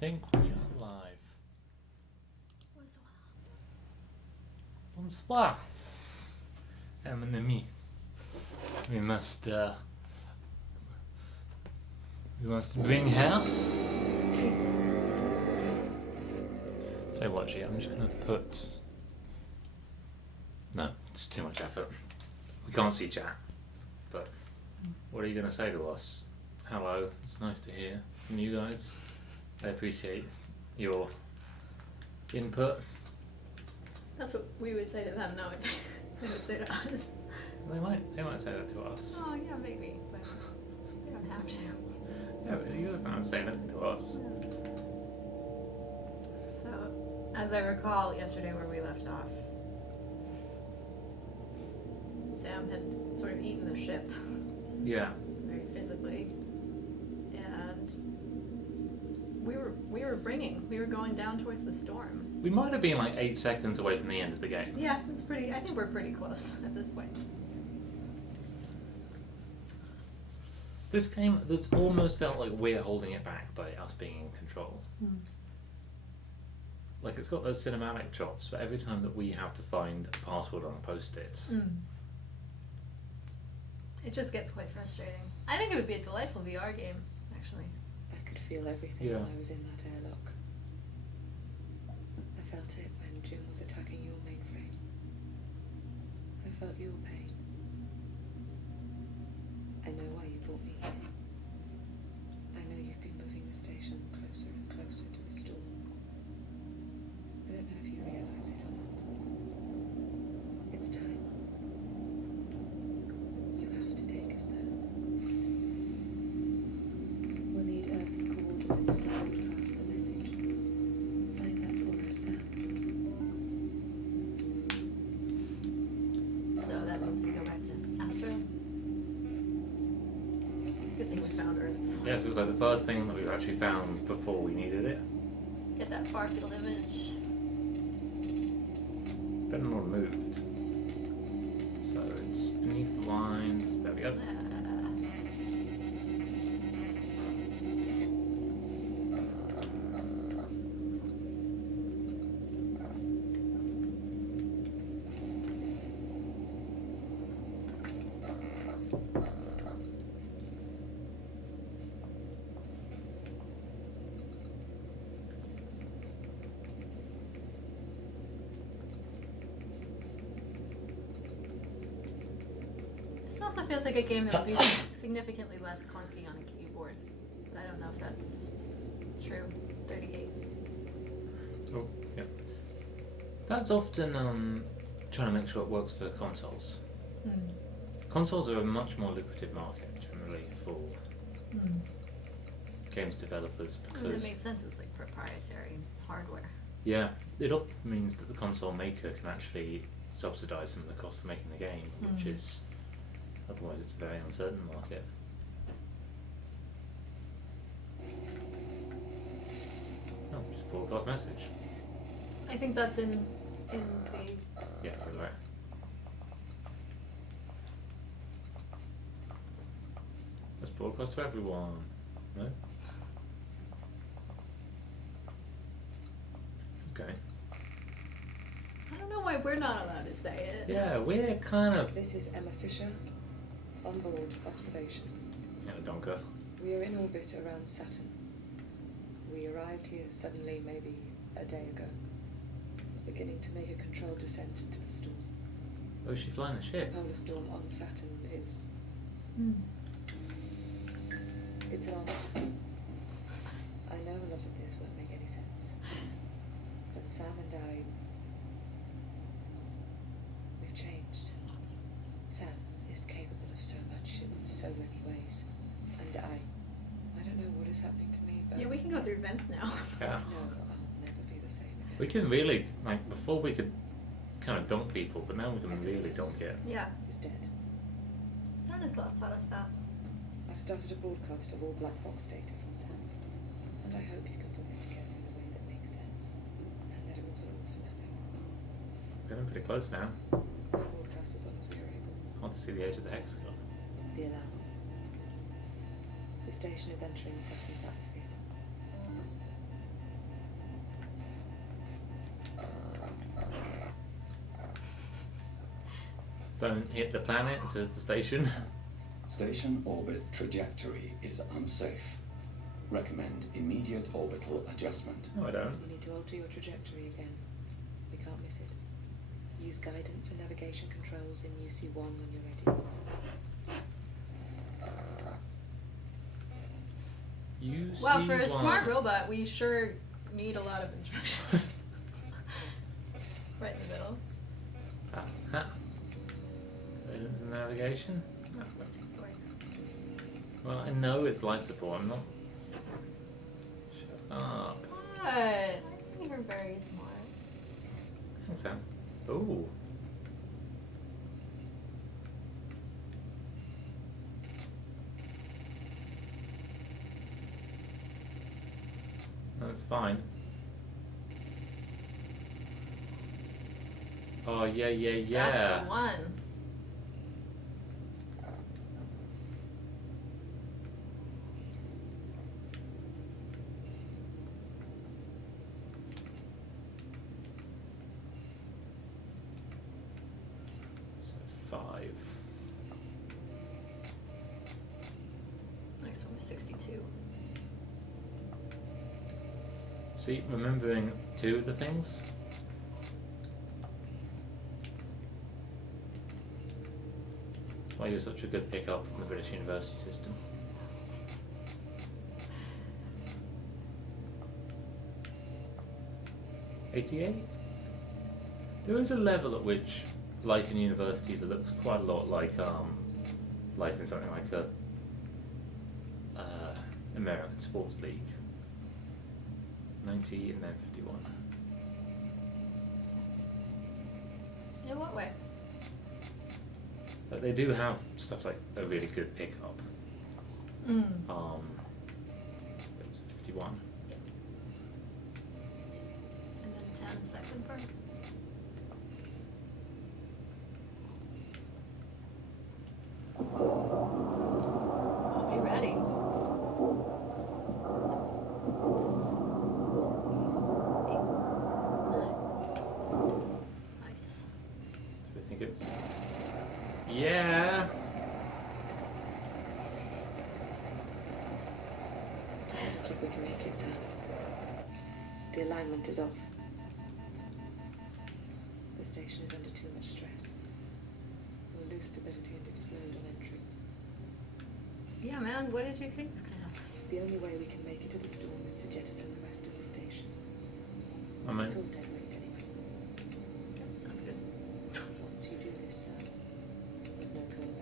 think we are live. Bonsoir. Mon ami. We must bring her. Tell you what, G, I'm just gonna put. No, it's too much effort. We can't see chat. But what are you gonna say to us? Hello, it's nice to hear from you guys. I appreciate your input. That's what we would say to them, no, they would say to us. They might say that to us. Oh yeah, maybe, but they don't have to. Yeah, but you guys don't have to say nothing to us. So, as I recall yesterday where we left off, Sam had sort of eaten the ship. Yeah. Very physically. And we were going down towards the storm. We might have been like 8 seconds away from the end of the game. Yeah, I think we're pretty close at this point. This game, that's almost felt like we're holding it back by us being in control. Like it's got those cinematic chops, but every time that we have to find a password on a post-it. It just gets quite frustrating. I think it would be a delightful VR game, actually. I could feel everything when I was in that airlock. I felt it when Jim was attacking your mainframe. I felt your pain. I know why you brought me here. I know you've been moving the station closer and closer to the storm. I don't know if you realise it or not. It's time. You have to take us there. We'll need Earth's coordinates to broadcast the message. Find that for us, Sam. So that means we go back to Astro. Good thing we found Earth. Yeah, this is like the first thing that we've actually found before we needed it. Get that far field image. Better not moved. So it's beneath the lines. There we go. This also feels like a game that would be significantly less clunky on a keyboard. But I don't know if that's true. 38. Oh, yeah. That's often trying to make sure it works for consoles. Consoles are a much more lucrative market generally for games developers I mean, because that makes sense. It's like proprietary hardware. yeah, it often means that the console maker can actually subsidise some of the costs of making the game, which is otherwise it's a very uncertain market. Oh, just broadcast message. I think that's in the. Yeah, you're right. Let's broadcast to everyone. No? Okay. I don't know why we're not allowed to say it. Yeah, we're kind of. This is Emma Fisher, on board observation. Yeah, Donker. We are in orbit around Saturn. We arrived here suddenly maybe a day ago, beginning to make a controlled descent into the storm. Oh, is she flying the The ship? polar storm on Saturn is... It's an honor. I know a lot of this won't make any sense, but Sam and I... we've changed. Sam is capable of so much in so many ways, and I don't know what is happening to me, but... Yeah, we can go through vents now. Yeah. No, I'll never be the same again. We can really, like, before we could kind of dunk people, but now we can really dunk it. Yeah. He's dead. Stannis last taught us that. I've started a broadcast of all black box data from Sam, and I hope you can put this together in a way that makes sense, and that it wasn't all for nothing. We're getting pretty close now. We'll broadcast as long as we are able. It's hard to see the edge of the hexagon. The alarm. The station is entering Saturn's atmosphere. Don't hit the planet, says the station. Station orbit trajectory is unsafe. Recommend immediate orbital adjustment. No, I don't. You need to alter your trajectory again. We can't miss it. Use guidance and navigation controls in UC1 when you're ready. Wow, for a UC1. smart robot, we sure need a lot of instructions. Right in the middle. Huh. Guidance and navigation? That's life support. Well, I know it's life support, I'm not. Shut up. But I think you're very smart. Thanks, Sam. Ooh. That's fine. Oh, yeah. That's the one. So 5. Next one was 62. See, remembering 2 of the things? That's why you're such a good pickup from the British university system. '88? There is a level at which life in universities looks quite a lot like life in something like a American sports league. 90 and then 51. In what way? But they do have stuff like a really good pickup. It was 51. And then 10 second part. I'll be ready. Nice. Do we think it's... Yeah! I don't think we can make it, Sam. The alignment is off. The station is under too much stress. We'll lose stability and explode on entry. Yeah, man, what did you think was gonna happen? The only way we can make it to the storm is to jettison the rest of the station. I mean, It's all dead weight anyway. Yep, sounds good. Once you do this, there's no going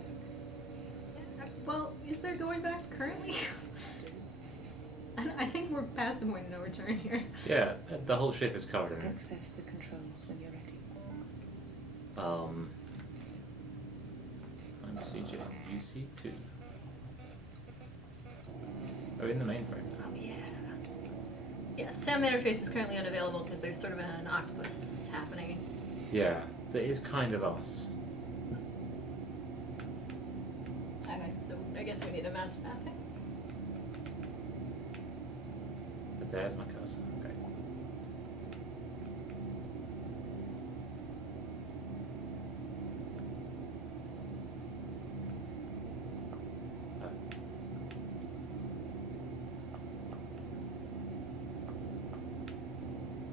back. Well, is there going back currently? I think we're past the point of no return here. yeah, the whole ship is covered in Access the controls when you're ready. I'm CJ UC2. Oh, in the mainframe. Oh, yeah. Yes, SAM interface is currently unavailable because there's sort of an octopus happening. Yeah, that is kind of us. So I guess we need to match that thing. But there's my cursor. Okay.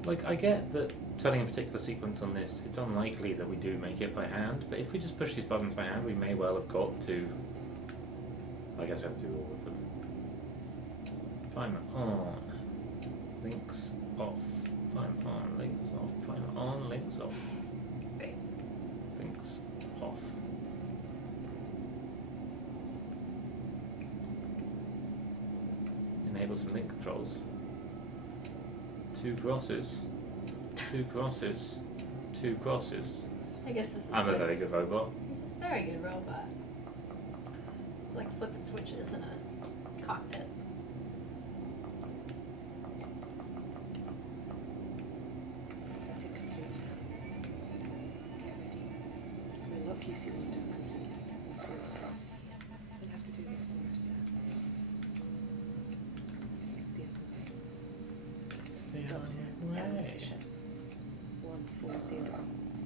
Like, I get that setting a particular sequence on this, it's unlikely that we do make it by hand, but if we just push these buttons by hand, we may well have got to... I guess we have to do all of them. Timer on. Links off. Timer on. Links off. Timer on. Links off. Great. Links off. Enable some link controls. 2 crosses. 2 crosses. 2 crosses. I guess this is I'm a good. very good robot. He's a very good robot. Like flipping switches in a cockpit. That's it complete, Sam. Get ready. We'll lock UC window completely. Let's see what it says. We'll have to do this for us, Sam. It's the other way. It's the Doctor, way. application. 140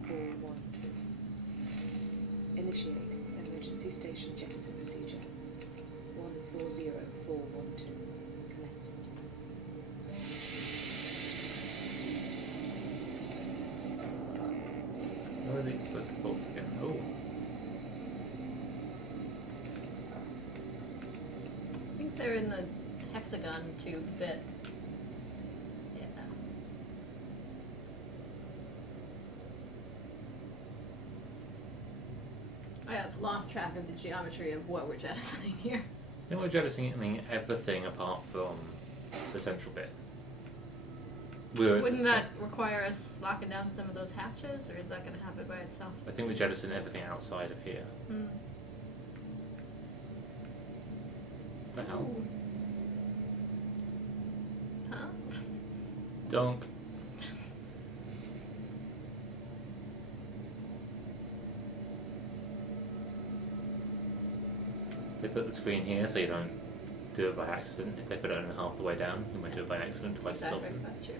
412. Initiate emergency station jettison procedure. 140412. Commence. Where are the explosive bolts again? Oh. I think they're in the hexagon tube bit. Yeah. I have lost track of the geometry of what we're jettisoning here. I think we're jettisoning everything apart from the central bit. Wouldn't that require us locking down some of those hatches, or is that going to happen by itself? I think we jettison everything outside of here. Mm. The hell? Ooh. Huh? Don't. They put the screen here so you don't do it by accident. If they put it only half the way down, you might do it by accident twice as Exactly, often. that's true.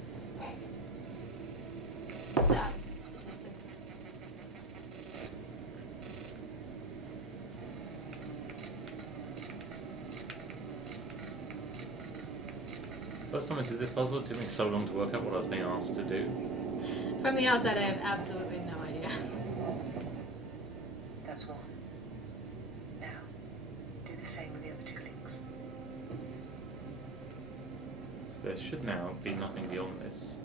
That's statistics. First time I did this puzzle, it took me so long to work out what I was being asked to do. From the outside, I have absolutely no idea. That's one. Now, do the same with the other 2 links. So there should now be nothing beyond this.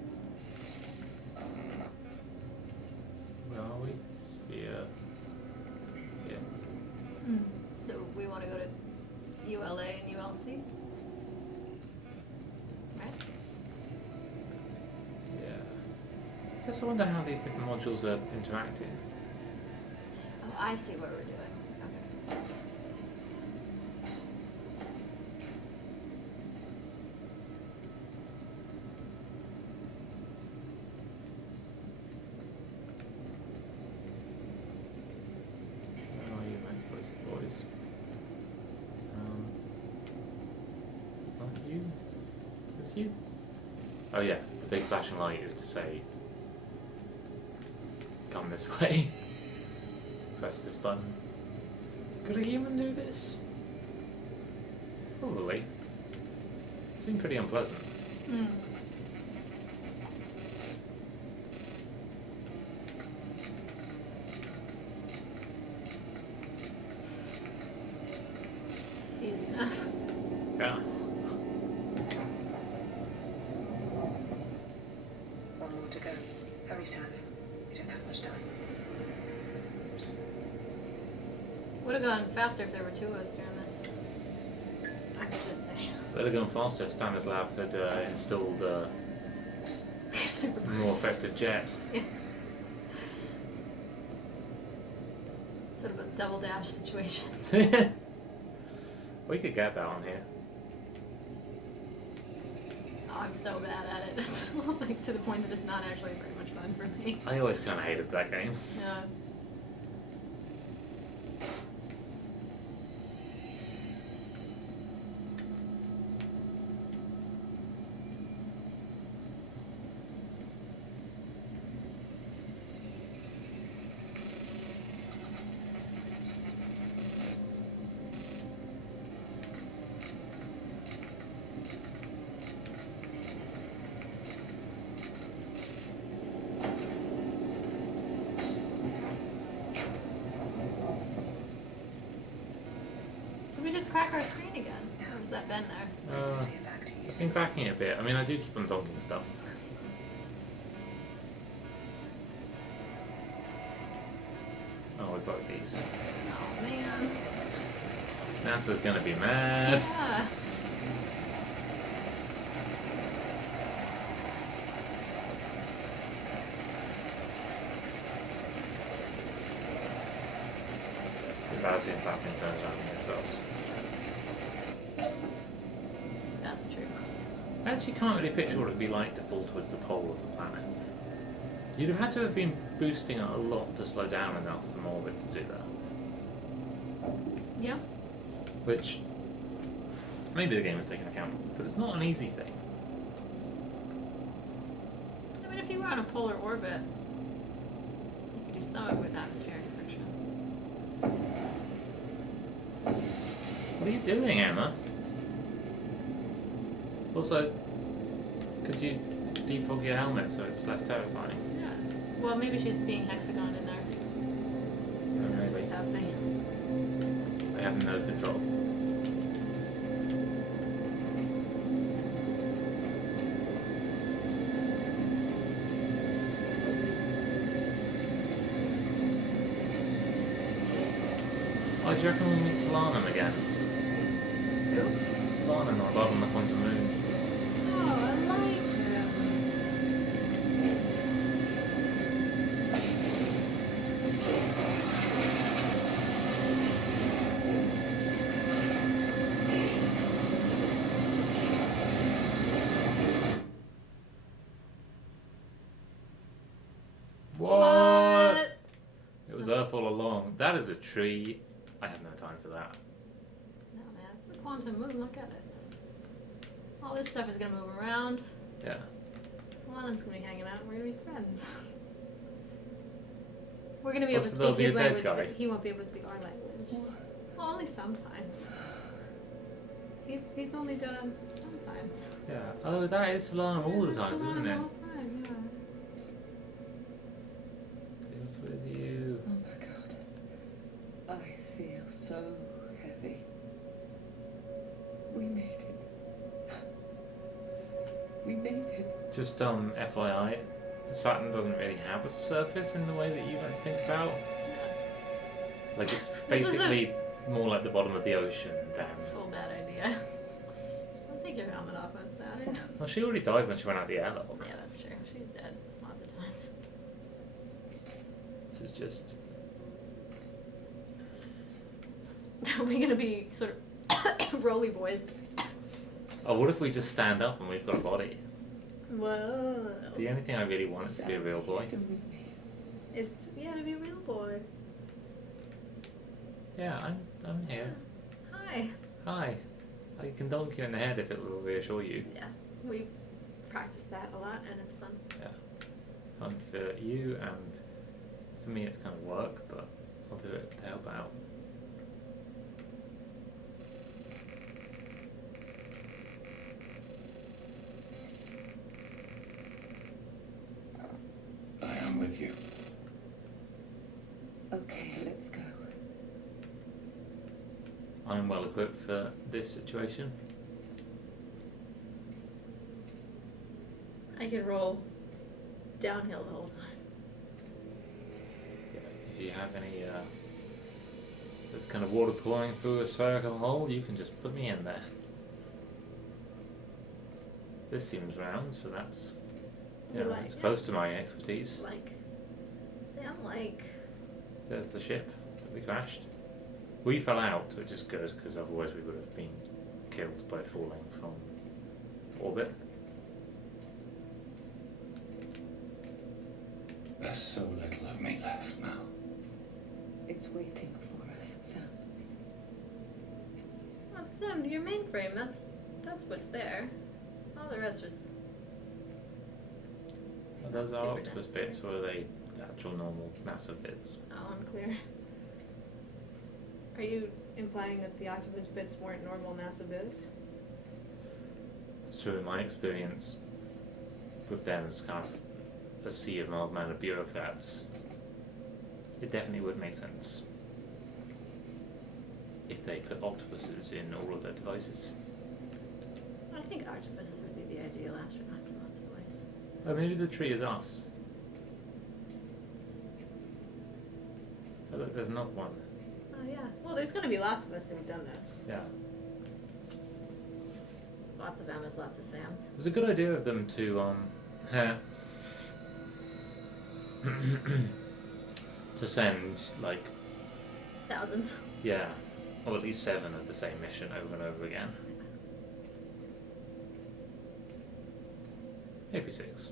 Where are we? Sphere. Yeah. So we want to go to ULA and ULC? Right? Yeah. I guess I wonder how these different modules are interacting. Oh, I see what we're doing. Okay. Where are you, my explosive boys? Not you? Is this you? Oh yeah, the big flashing light is to say, come this way. Press this button. Could a human do this? Probably. Seemed pretty unpleasant. Hmm. Easy enough. Yeah. One more to go. Hurry, Sam. You don't have much time. Would have gone faster if there were 2 of us doing this. I could just say. Would have gone faster if Stannis Lab had installed a Super more burst. effective jet. Yeah. Sort of a double dash situation. We could get that on here. Oh, I'm so bad at it. It's like to the point that it's not actually very much fun for me. I always kind of hated that game. Yeah. Did we just crack our screen again? Or has that been there? See you back to you. I've been cracking it a bit. I mean, I do keep on donking stuff. Oh, we broke these. Oh man. NASA's gonna be mad. Yeah. The Bassian Falcon turns around and hits us. Yes. That's true. I actually can't really picture what it would be like to fall towards the pole of the planet. You'd have had to have been boosting it a lot to slow down enough from orbit to do that. Yeah. Which, maybe the game has taken account of, but it's not an easy thing. I mean, if you were on a polar orbit, you could do some of it with atmospheric friction. What are you doing, Emma? Also, could you defog your helmet so it's less terrifying? Yeah. Well, maybe she's being hexagon in there. Maybe that's Maybe. what's happening. I have no control. Oh, do you reckon we'll meet Solanum again? Who? Solanum or above on the quantum moon. Oh, I like him. What? It was Earth all along. That is a tree. I have no time for that. No, man, it's the quantum moon. Look at it. All this stuff is gonna move around. Yeah. Solanum's gonna be hanging out. And we're gonna be friends. We're gonna be Oh, able to so there'll speak be his a dead language, guy. but he won't be able to speak our language. Well, only sometimes. He's only done it sometimes. Yeah. Oh, that is Solanum all the It's time, Solanum isn't it? all the time, yeah. It's with you. Oh my god. I feel so heavy. We made it. We made it. Just FYI, Saturn doesn't really have a surface in the way that you might think about. Like it's This is basically more like the bottom of the ocean than. Full bad idea. I'll take your helmet off when it's Sam, Saturn. Well, she already died when she went out the airlock. Yeah, that's true. She's dead lots of times. This is just. Are we gonna be sort of roly boys? Oh, what if we just stand up and we've got a body? Whoa. The only thing I really want is to be a real boy. still with me. Is to be a real boy. Yeah, I'm here. Hi. Hi. I can donk you in the head if it will reassure you. Yeah, we practice that a lot, and it's fun. Yeah. Fun for you and for me it's kind of work, but I'll do it to help out. I am with you. Okay, let's go. I'm well equipped for this situation. I can roll downhill the whole time. Yeah, if you have any this kind of water pouring through a spherical hole, you can just put me in there. This seems round, so that's Right, it's yeah. close to my expertise. Like. There's the ship that we crashed. We fell out, which is good because otherwise we would have been killed by falling from orbit. There's so little of me left now. It's waiting for us, Sam. Well, Sam, your mainframe, that's what's there. All the rest was. Are those Super octopus necessary. bits or are they actual normal NASA bits? Oh, unclear. Are you implying that the octopus bits weren't normal NASA bits? It's true in my experience with them as kind of a sea of mild mannered bureaucrats. It definitely would make sense if they put octopuses in all of their devices. I think octopuses would be the ideal astronauts in lots of ways. Oh, maybe the tree is us. Oh, look, there's not one. Oh yeah. Well, there's going to be lots of us that have done this. Yeah. Lots of Emmas, lots of Sams. It was a good idea of them to to send like Thousands. yeah, or at least 7 of the same mission over and over again. Maybe 6.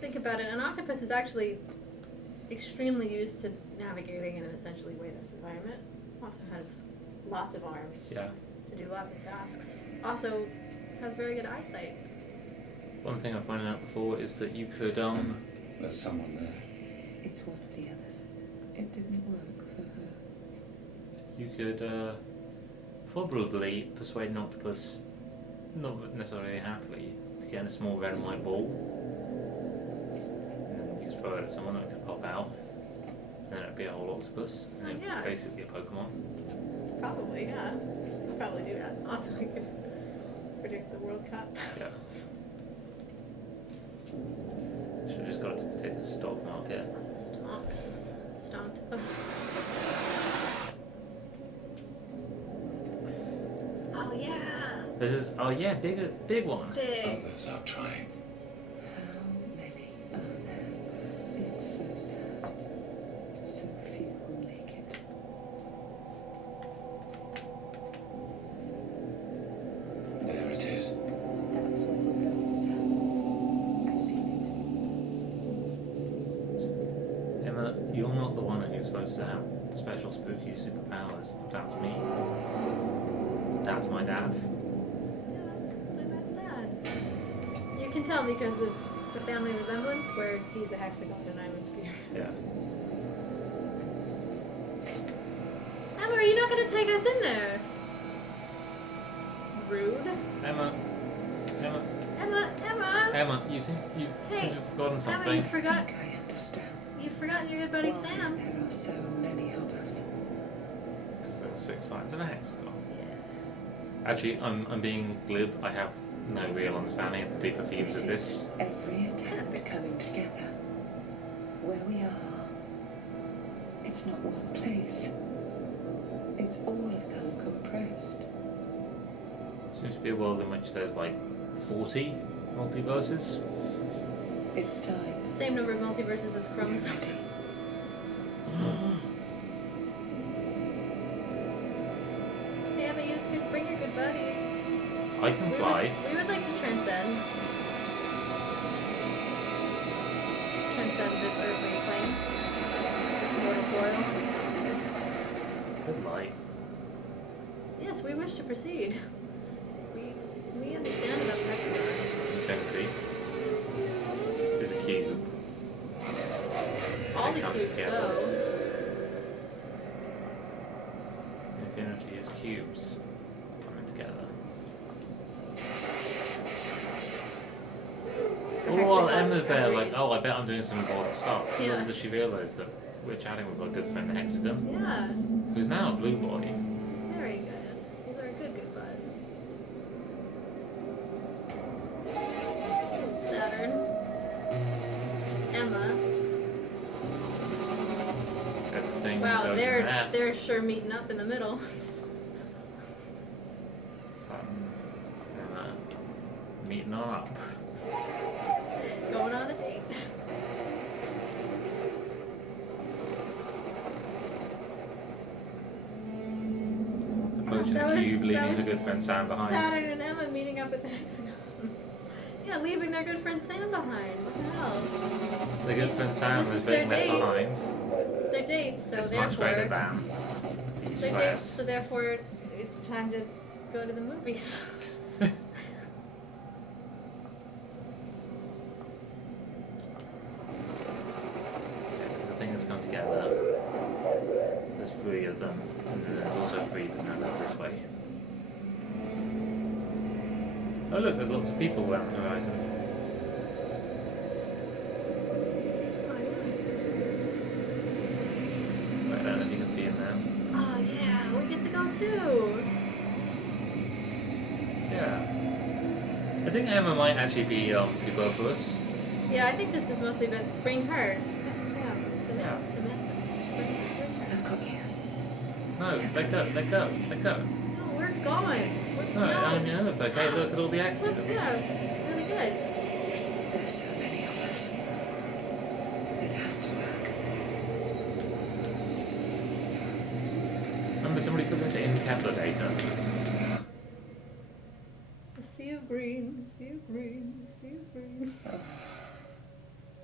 Think about it, an octopus is actually extremely used to navigating in an essentially weightless environment. Also has lots of arms Yeah. to do lots of tasks. Also has very good eyesight. One thing I pointed out before is that you could There's someone there. It's one of the others. It didn't work for her. You could probably persuade an octopus, not necessarily happily, to get in a small venomite ball. And then you just throw it at someone and it could pop out. And then it'd be a whole octopus. And it'd Yeah. basically a Pokemon. Probably, yeah. We'll probably do that. Also, we could predict the World Cup. Yeah. Should have just got it to take the stock market. Stomps. Stomp-toes. Oh, yeah. This is big one. Big. Others are trying. How many are there? It's so sad. So few will make it. There it is. That's where we're going, Sam. I've seen Emma, you're not the one who's supposed to have special spooky superpowers. That's me. That's my dad. Yeah, that's dad. You can tell because of the family resemblance where he's a hexagon and I'm a sphere. Yeah. Emma, are you not going to take us in there? Rude. Emma. Emma, you seem to Hey, have forgotten Emma, something. you it. I forgot. think I understand. You've forgotten your good buddy Why Sam. there are so many of us. Because there were 6 sides of a hexagon. Actually, I'm being glib. I have no real understanding of the deeper themes of this. Is every attempt coming together. Where we are. It's not one place. It's all of them compressed. Seems to be a world in which there's like 40 multiverses. It's time. Same number of multiverses as chromosomes. Yeah, but you could bring your good buddy. I can fly. We would like to transcend this earthly plane. This mortal coil. Good light. Yes, we wish to proceed. We understand about the hexagon. Infinity is a cube. All And the it comes cubes together. go. Infinity is cubes coming together. The Oh, well, hexagon Emma's there, like, agrees. oh, I bet I'm doing some important stuff. Yeah. Little does she realise that we're chatting with our good friend the Hexagon, Yeah, who's now a blue boy. it's very good. These are a good bud. Saturn. Emma. Everything Wow, goes in there. they're sure meeting up in the middle. Saturn, Emma, meeting on up. Going on a date. Approaching That the was- cube, that leaving was the good friend Sam behind. Saturn and Emma meeting up at the hexagon. Yeah, leaving their good friend Sam behind. What the hell? The good friend Sam This is is their being left date. behind. It's their date, so It's much greater therefore than the it's their date, East-West. so therefore it's time to go to the movies. Everything has come together. There's 3 of them, and then there's also 3 but now they're this way. Oh look, there's lots of people around the horizon. Right, I don't know if you can see him now. Oh yeah, we get to go too. Yeah. I think Emma might actually be superfluous. Yeah, I think this has mostly been bring her. Sam, Yeah. Samantha. Bring her. I've got you. No, let go. No, we're going. No, I know, it's okay. Look at all the Look, accidents. yeah, it's really good. There's so many of us. It has to work. Remember somebody put this in Kepler data. A sea of green, a sea of green, a sea of green.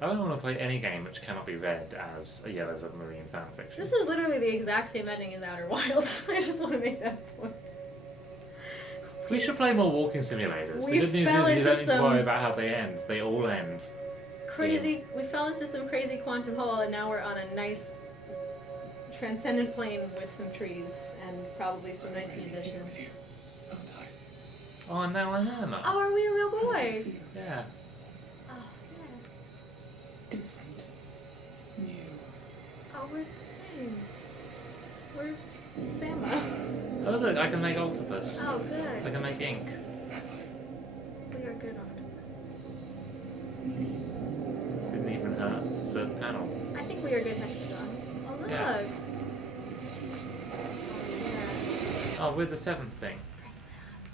I don't want to play any game which cannot be read as a Yellow Submarine fanfiction. This is literally the exact same ending as Outer Wilds. I just want to make that point. We should play more walking simulators. We The good news fell is you into don't need to some- worry about how they end. They all end. crazy. We fell into some crazy quantum hole, and now we're on a nice transcendent plane with some trees and probably some nice musicians. With you, aren't I? Oh, and now I am. Oh, are we a real boy? Yeah. Oh, yeah. Different. New. Oh, we're the same. We're Sama. Oh look, I can make octopus. Oh, I good. can make ink. We are good octopus. Didn't even hurt the panel. I think we are good hexagon. Oh, look. Yeah. Oh, yeah. Oh, we're the seventh thing.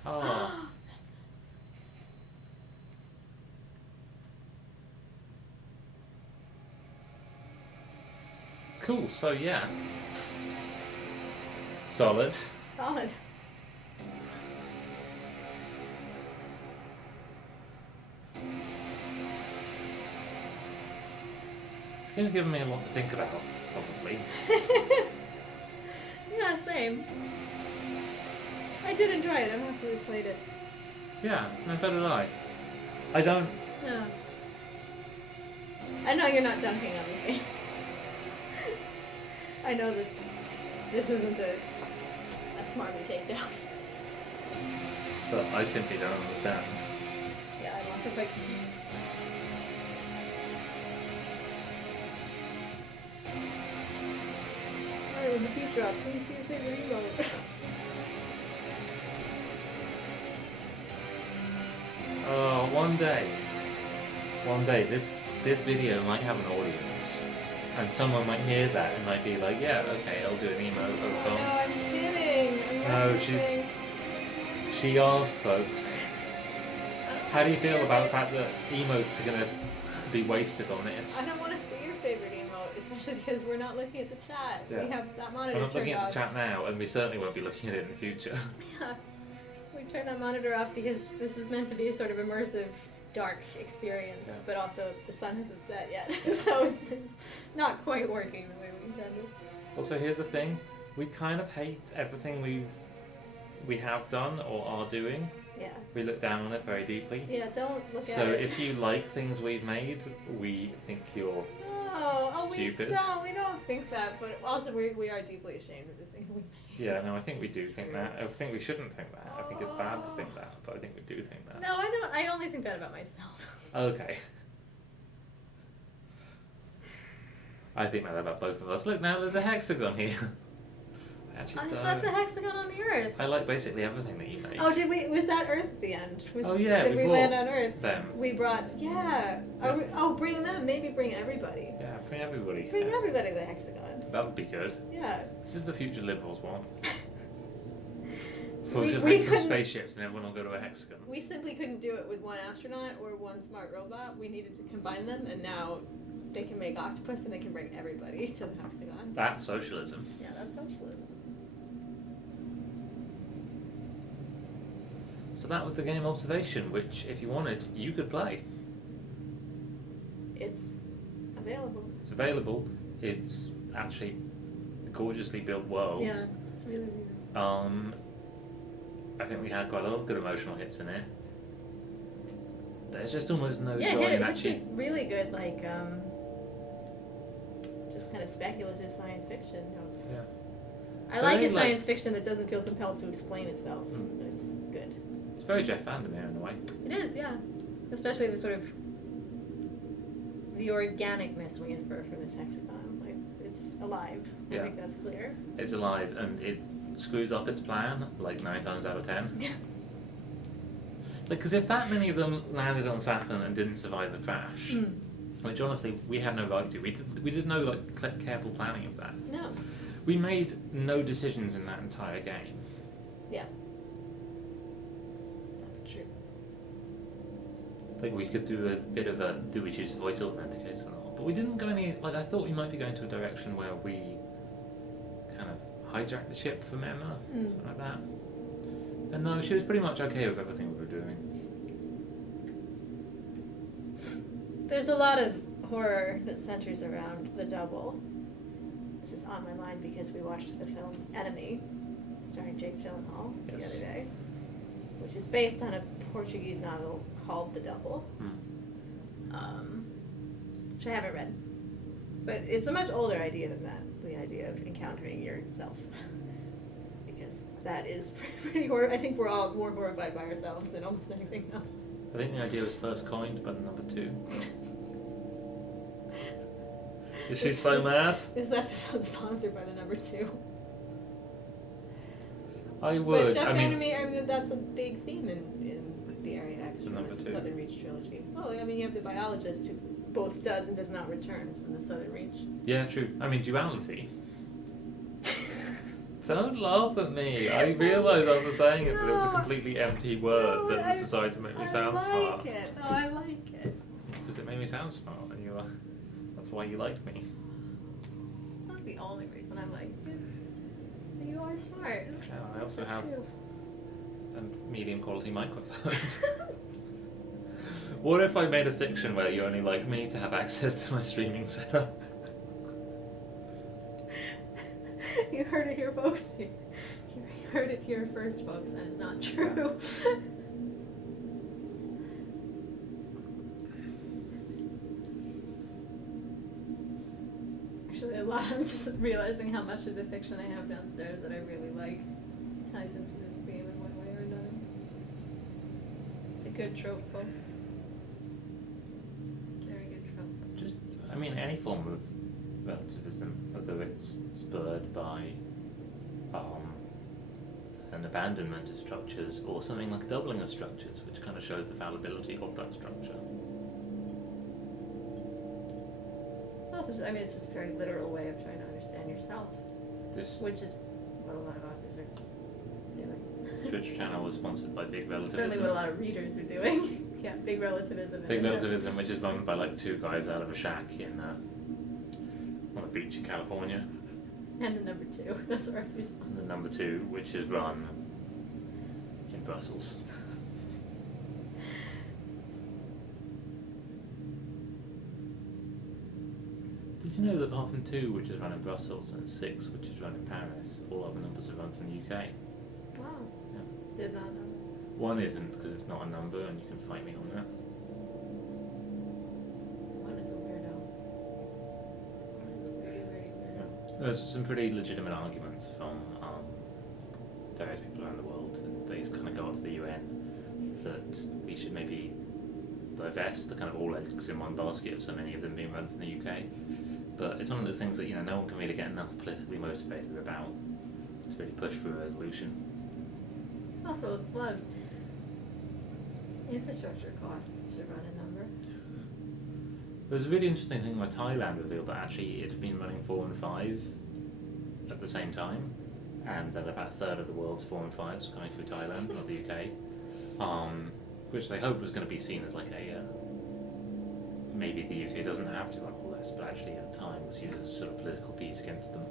Oh. Cool, so yeah. Solid. Solid. This game's given me a lot to think about, probably. Yeah, same. I did enjoy it. I'm happy we played it. Yeah, no, so did I. I don't... Yeah. I know you're not dunking on this game. I know that this isn't a smarmy takedown. But I simply don't understand. Yeah, I'm also quite confused. Alright, when the beat drops, let me see your favorite emote. Oh, one day, this video might have an audience, and someone might hear that and might be like, yeah, okay, I'll do an emote over No, phone. I'm kidding. I'm No, referencing- She asked, folks. How do you feel about the fact that emotes are gonna be wasted on I this? don't want to see your favorite emote, especially because we're not looking at the chat. Yeah. We have that monitor I'm not turned looking at off. the chat now, and we certainly won't be looking at it in the future. Yeah. We turned that monitor off because this is meant to be a sort of immersive, dark experience, Yeah. but also the sun hasn't set yet, so it's not quite working the way we intended. Also, here's the thing: we kind of hate everything we have done or are doing. Yeah. We look down on it very deeply. Yeah, don't look So at it. if you like things we've made, we think you're stupid. We don't think that, but also we are deeply ashamed of the things we made. Yeah, no, I think we do think that. I think we shouldn't think that. I think it's bad to think that, but I think we do think that. No, I don't. I only think that about myself. Okay. I think that about both of us. Look, now there's a hexagon here. I actually I don't. set the hexagon on the Earth. I like basically everything that you make. Oh, did we? Was that Earth at the end? Oh, yeah, Did we we land brought on Earth? them. We brought. Yeah. Bring them. Maybe bring everybody. Yeah, bring everybody. Bring Yeah. everybody the hexagon. That would be good. Yeah. This is the future liberals want. We'll We- just we make some couldn't- spaceships and everyone will go to a hexagon. We simply couldn't do it with one astronaut or one smart robot. We needed to combine them, and now they can make octopus and they can bring everybody to the hexagon. That's socialism. Yeah, that's socialism. So that was the game Observation, which, if you wanted, you could play. It's available. It's available. It's actually a gorgeously built world. Yeah, it's really weird. I think we had quite a lot of good emotional hits in it. There's just almost no Yeah, joy it in hits actually. it really good, like just kind of speculative science fiction notes. Yeah. I like a Very, like- science fiction that doesn't feel compelled to explain itself. It's good. It's very Jeff Vandermeer in a way. It is, yeah. Especially the sort of the organicness we infer from this hexagon. Like it's alive. I Yeah. think that's clear. It's alive and it screws up its plan like 9 times out of 10. Like, because if that many of them landed on Saturn and didn't survive the crash, which honestly we had no right to, we did no like careful planning of that. No. We made no decisions in that entire game. Yeah. That's true. Like we could do a bit of a do we choose voice authenticator or not, but we didn't go any. Like I thought we might be going to a direction where we kind of hijacked the ship from Emma, something like that. And no, she was pretty much okay with everything we were doing. There's a lot of horror that centers around the double. This is on my mind because we watched the film Enemy, starring Jake Gyllenhaal, the Yes. other day, which is based on a Portuguese novel called The Double. which I haven't read. But it's a much older idea than that, the idea of encountering yourself. Because that is pretty horrible. I think we're all more horrified by ourselves than almost anything else. I think the idea was first coined by the number 2. Is she so mad? This episode's sponsored by the number 2. I would. But Jeff I mean, Vandermeer, that's a big theme in the Area X The number trilogy, 2. Southern Reach trilogy. Well, I mean, you have the biologist who both does and does not return from the Southern Reach. yeah, true. I mean, duality. Don't laugh at me. I realised after saying it that it was a No. completely empty word No, that was decided to make me sound I smart. like it. Oh, I like it. Because it made me sound smart, and you were. That's why you like me. It's not the only reason I like it. You are smart. Yeah, I also That's have true. a medium quality microphone. What if I made a fiction where you only like me to have access to my streaming setup? You heard it here, folks. You heard it here first, folks, and it's not true. Actually, I'm just realizing how much of the fiction I have downstairs that I really like ties into this theme in one way or another. It's a good trope, folks. It's a very good trope. Just, I mean, any form of relativism, whether it's spurred by an abandonment of structures or something like a doubling of structures, which kind of shows the fallibility of that structure. Also, I mean, it's just a very literal way of trying to understand yourself, This which is what a lot of authors are doing. Switch channel was sponsored by Big Relativism. Certainly what a lot of readers are doing. Yeah, big relativism. Big Relativism, which is run by like 2 guys out of a shack in on the beach in California. And the number 2. That's where I use And the number 2, which is run in Brussels. Did you know that apart from 2, which is run in Brussels, and 6, which is run in Paris, all other numbers are run from the UK? Wow. Yeah. Did not know. 1 isn't, because it's not a number, and you can fight me on that. One is a weirdo. One is a weirdy weirdo. There's some pretty legitimate arguments from various people around the world. They kind of go out to the UN that we should maybe divest the kind of all eggs in one basket of so many of them being run from the UK. But it's one of those things that no one can really get enough politically motivated about to really push for a resolution. It's also a lot of infrastructure costs to run a number. There was a really interesting thing where Thailand revealed that actually it had been running 4 and 5 at the same time, and that about a third of the world's 4 and 5s were coming through Thailand, not the UK, which they hoped was going to be seen as like a maybe the UK doesn't have to run all this, but actually at the time was used as a sort of political piece against them.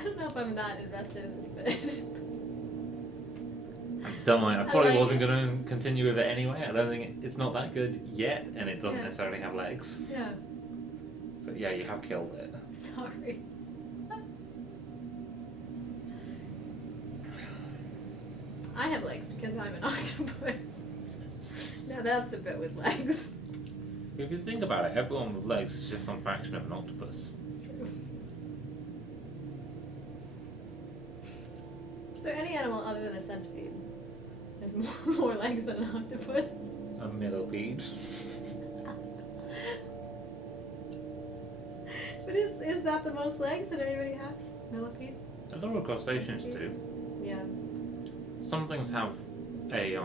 I don't know if I'm that invested in this bit. Don't mind, I probably like wasn't it. going to continue with it anyway. I don't think it's not that good yet, and it doesn't Yeah. necessarily have legs. Yeah. But yeah, you have killed it. Sorry. I have legs because I'm an octopus. Now that's a bit with legs. If you think about it, everyone with legs is just some fraction of an octopus. It's true. So any animal other than a centipede has more legs than an octopus. A millipede. But is that the most legs that anybody has? Millipede? A lot of crustaceans do. Yeah. Some things have a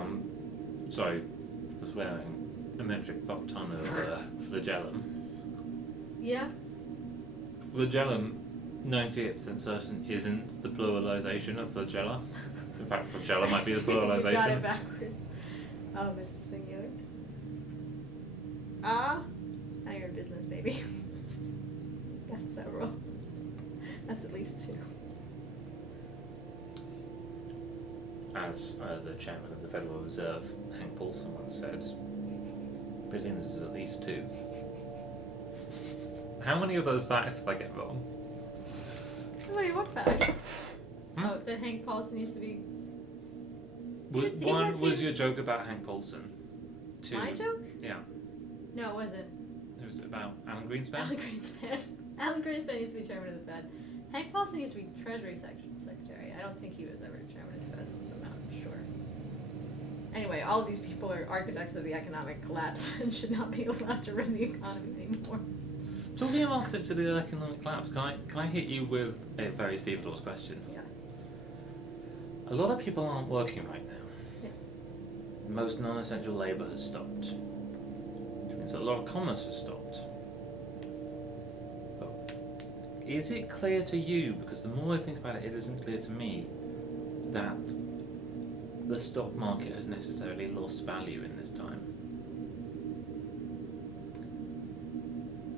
sorry for swearing, a metric fuck ton of flagellum. Yeah. Flagellum, 98% certain, isn't the pluralization of flagella. In fact, flagella might be the You got it pluralization. backwards. Oh, Mrs. Singular. Ah, now you're in business, baby. That's several. That's at least 2. As the chairman of the Federal Reserve, Hank Paulson, once said, billions is at least 2. How many of those facts did I get wrong? Wait, what facts? Hmm? Oh, that Hank Paulson used to be. Was, He one was- was your joke about Hank Paulson. 2. My joke? Yeah. No, it wasn't. It was about Alan Greenspan. Alan Greenspan. Alan Greenspan used to be chairman of the Fed. Hank Paulson used to be Treasury Secretary. I don't think he was ever chairman of the Fed. I'm not sure. Anyway, all of these people are architects of the economic collapse and should not be allowed to run the economy anymore. Talking of architects of the economic collapse, can I hit you with a very stevedores question? Yeah. A lot of people aren't working right now. Yeah. Most non-essential labour has stopped. Which means that a lot of commerce has stopped. But is it clear to you, because the more I think about it, it isn't clear to me, that the stock market has necessarily lost value in this time?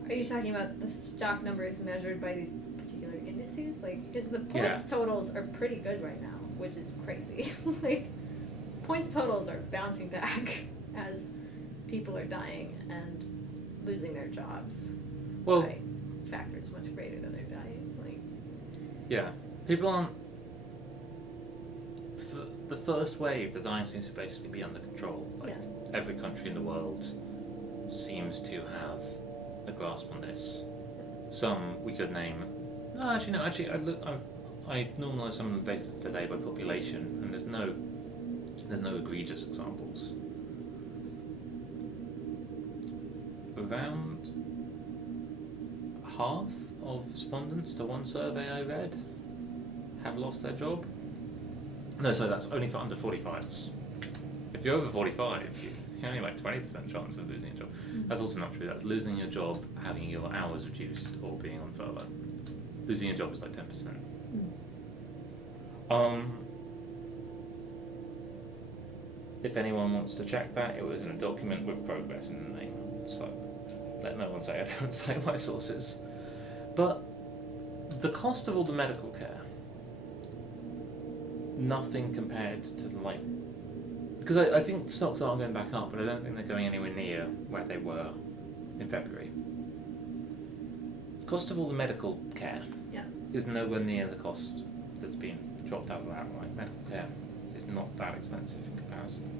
Are you talking about the stock numbers measured by these particular indices? Like, because the points totals are pretty good right now, which is crazy. Like, points totals are bouncing back as people are dying and losing their jobs by factors much greater than they're dying. Like, yeah, people aren't. The first wave, the dying seems to basically be under control. Like every country in the world seems to have a grasp on this. Some we could name. No, actually, no. Actually, I normalised some of the data today by population, and there's no egregious examples. Around half of respondents to one survey I read have lost their job. No, so that's only for under 45s. If you're over 45, you're only like 20% chance of losing a job. That's also not true. That's losing your job, having your hours reduced, or being on furlough. Losing your job is like 10%. If anyone wants to check that, it was in a document with progress in the name. So let no one say I don't cite my sources. But the cost of all the medical care, nothing compared to like, because I think stocks are going back up, but I don't think they're going anywhere near where they were in February. The cost of all the medical care is nowhere near the cost that's been dropped out of outright. Medical care is not that expensive in comparison.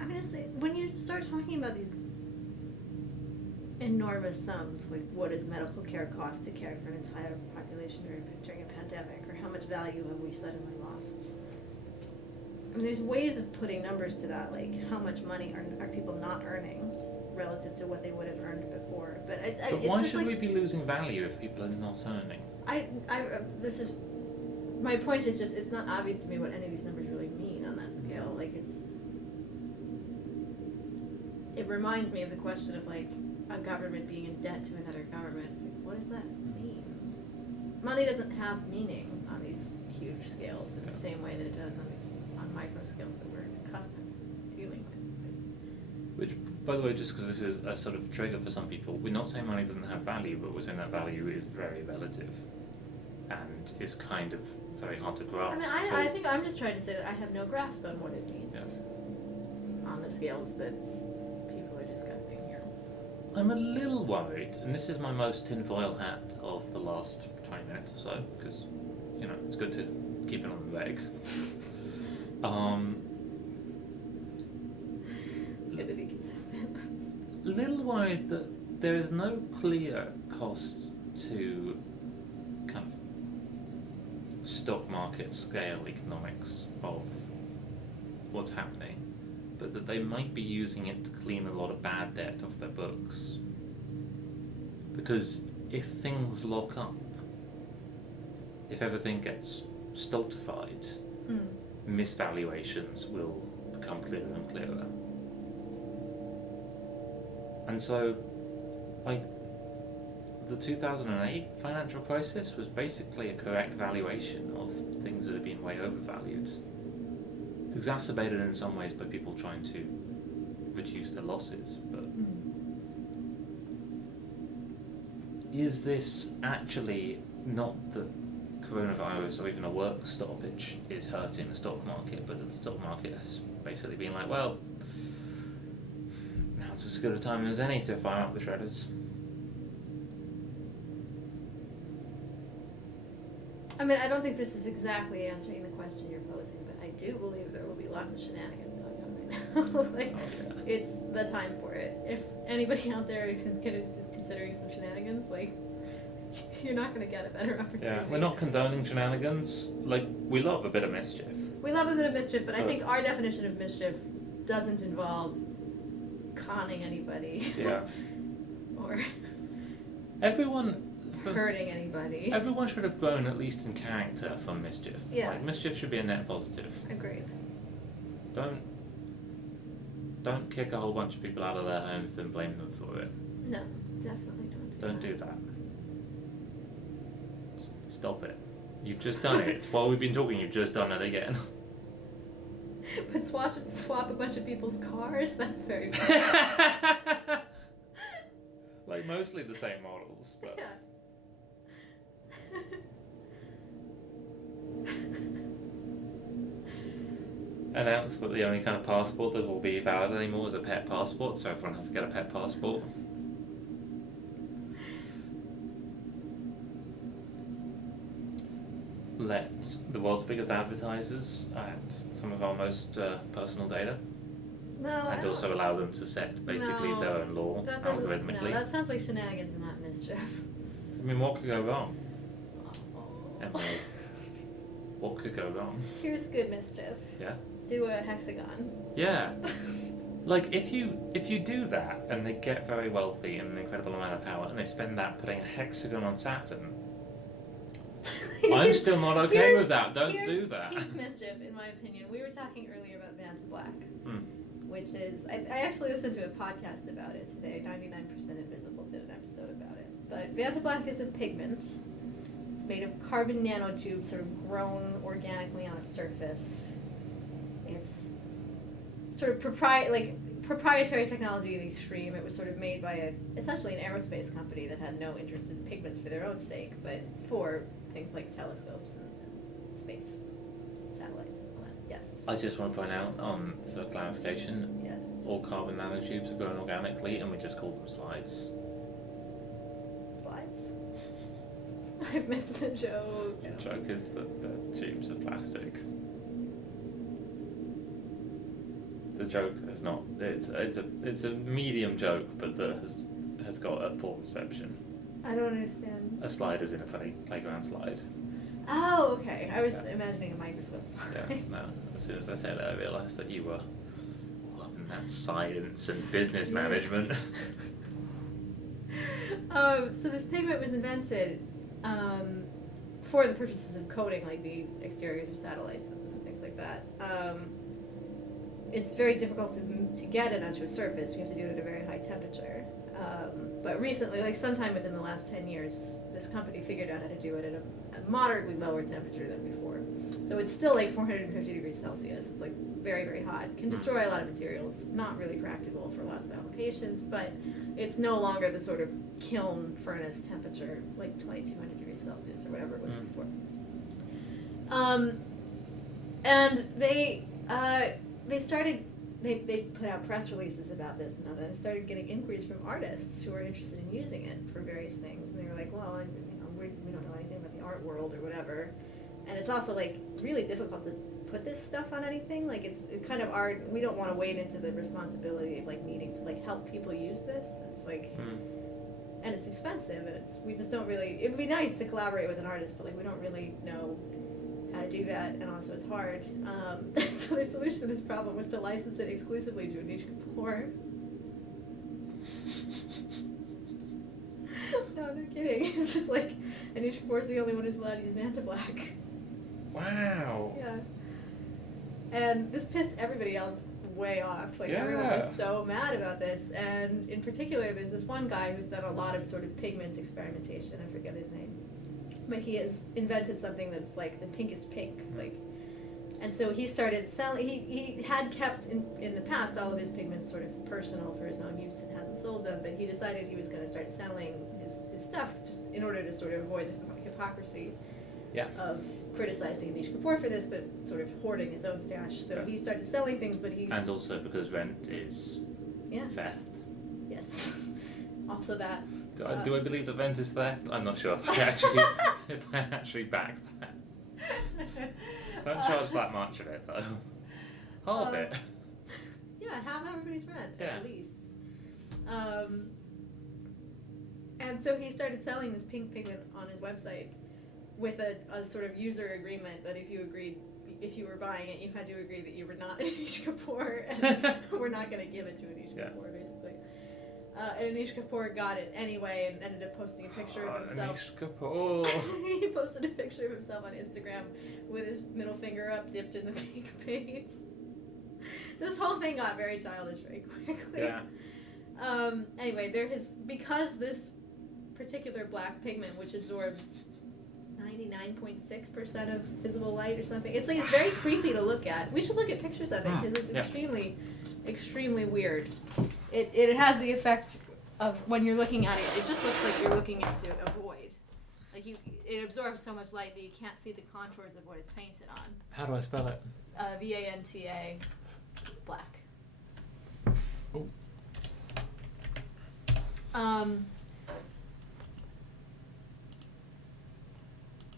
I mean, when you start talking about these enormous sums, like what does medical care cost to care for an entire population during a pandemic, or how much value have we suddenly lost? I mean, there's ways of putting numbers to that, like how much money are people not earning relative to what they would have earned before. But it's why just should like, we be losing value if people are not earning? this is my point. Is just it's not obvious to me what any of these numbers really mean on that scale. Like it reminds me of the question of like a government being in debt to another government. It's like, what does that mean? Money doesn't have meaning on these huge scales in the same way that it does on micro scales that we're accustomed to dealing with. Which, by the way, just because this is a sort of trigger for some people, we're not saying money doesn't have value, but we're saying that value is very relative and is kind of very hard to grasp. I mean, I think I'm just trying to say that I have no grasp on what it means on the scales that people are discussing here. I'm a little worried, and this is my most tinfoil hat of the last 20 minutes or so, because, you know, it's good to keep it on the reg. It's good to be consistent. A little worried that there is no clear cost to kind of stock market scale economics of what's happening, but that they might be using it to clean a lot of bad debt off their books. Because if things lock up, if everything gets stultified, misvaluations will become clearer and clearer. And so, like, the 2008 financial crisis was basically a correct valuation of things that had been way overvalued, exacerbated in some ways by people trying to reduce their losses. But is this actually not that coronavirus or even a work stoppage is hurting the stock market, but that the stock market has basically been like, well, now's as good a time as any to fire up the shredders? I mean, I don't think this is exactly answering the question you're posing, but I do believe there will be lots of shenanigans going on right Like, Oh, yeah. it's the time for it. If anybody out there is considering some shenanigans, like, you're not going to get a better opportunity. Yeah, we're not condoning shenanigans. Like, we love a bit of mischief. We love a bit of mischief, but I But- think our definition of mischief doesn't involve conning anybody. Yeah. Or Everyone hurting anybody. Everyone should have grown at least in character from mischief. Yeah. Like, mischief should be a net positive. Agreed. Don't kick a whole bunch of people out of their homes and blame them for it. No, definitely don't. Don't do that. Stop it. You've just done it. While we've been talking, you've just done it again. But swap a bunch of people's cars? That's very bad. Like, mostly the same models, but... Yeah. Announced that the only kind of passport that will be valid anymore is a pet passport, so everyone has to get a pet passport. Let the world's biggest advertisers add some of our most personal data, No, I and don't- also allow them to set basically No, their own law that doesn't- algorithmically. No, that sounds like shenanigans and not mischief. I mean, what could go wrong? Emily, what could go wrong? Here's good mischief. Yeah? Do a hexagon. Yeah. Like, if you do that and they get very wealthy and an incredible amount of power and they spend that putting a hexagon on Saturn, I'm still not okay Here's- with that. Don't here's do that. peak mischief, in my opinion. We were talking earlier about Vanity Black, Hmm. which is I actually listened to a podcast about it today. 99% Invisible did an episode about it. But Vanity Black is a pigment. It's made of carbon nanotubes, sort of grown organically on a surface. It's sort of proprietary technology to the extreme. It was sort of made by essentially an aerospace company that had no interest in pigments for their own sake, but for things like telescopes and space satellites and all that. Yes. I just want to point out, for clarification, Yeah. all carbon nanotubes are grown organically and we just call them slides. Slides. I've missed the joke. The joke is that the tubes are plastic. The joke is not. It's a medium joke, but that has got a poor reception. I don't understand. A slide is in a funny playground slide. Oh, okay. I was Yeah. imagining a microscope slide. Yeah, no. As soon as I said it, I realised that you were loving that science and business management. So this pigment was invented for the purposes of coating, like the exteriors of satellites and things like that. It's very difficult to get it onto a surface. You have to do it at a very high temperature. But recently, like sometime within the last 10 years, this company figured out how to do it at a moderately lower temperature than before. So it's still like 450 degrees Celsius. It's like very, very hot. Can destroy a lot of materials. Not really practical for lots of applications, but it's no longer the sort of kiln furnace temperature, like 2200 degrees Celsius or whatever it was before. And they started. They put out press releases about this and all that, and started getting inquiries from artists who are interested in using it for various things. And they were like, well, we don't know anything about the art world or whatever. And it's also like really difficult to put this stuff on anything. Like it's kind of art. We don't want to wade into the responsibility of like needing to like help people use this. It's like, and it's expensive, and we just don't really. It'd be nice to collaborate with an artist, but like we don't really know how to do that, and also it's hard. So their solution to this problem was to license it exclusively to Anish Kapoor. No, I'm not kidding. It's just like Anish Kapoor's the only one who's allowed to use Manta Black. Wow. Yeah. And this pissed everybody else way off. Like everyone was so mad about this, and in particular, there's this one guy who's done a lot of sort of pigments experimentation. I forget his name. But he has invented something that's like the pinkest pink, like, and so he started selling. He had kept in the past all of his pigments sort of personal for his own use and hadn't sold them. But he decided he was going to start selling his stuff just in order to sort of avoid the hypocrisy of criticizing Anish Kapoor for this, but sort of hoarding his own stash. So he started selling things, but he And also because rent is theft. Yes, also that. Do I believe that rent is theft? I'm not sure if I actually back that. Don't charge that much of it though. Half it. Yeah, have everybody's friend, Yeah. at least. And so he started selling this pink pigment on his website with a sort of user agreement that if you were buying it, you had to agree that you were not Anish Kapoor, and we're not going to give it to Anish Kapoor, basically. And Anish Kapoor got it anyway and ended up posting a picture of himself. Anish Kapoor. He posted a picture of himself on Instagram with his middle finger up, dipped in the pink paint. This whole thing got very childish very quickly. Yeah. Anyway, because this particular black pigment, which absorbs 99.6% of visible light or something, it's very creepy to look at. We should look at pictures of it because it's extremely weird. It has the effect of when you're looking at it, it just looks like you're looking into a void. Like it absorbs so much light that you can't see the contours of what it's painted on. How do I spell it? VANTA, black. Oh.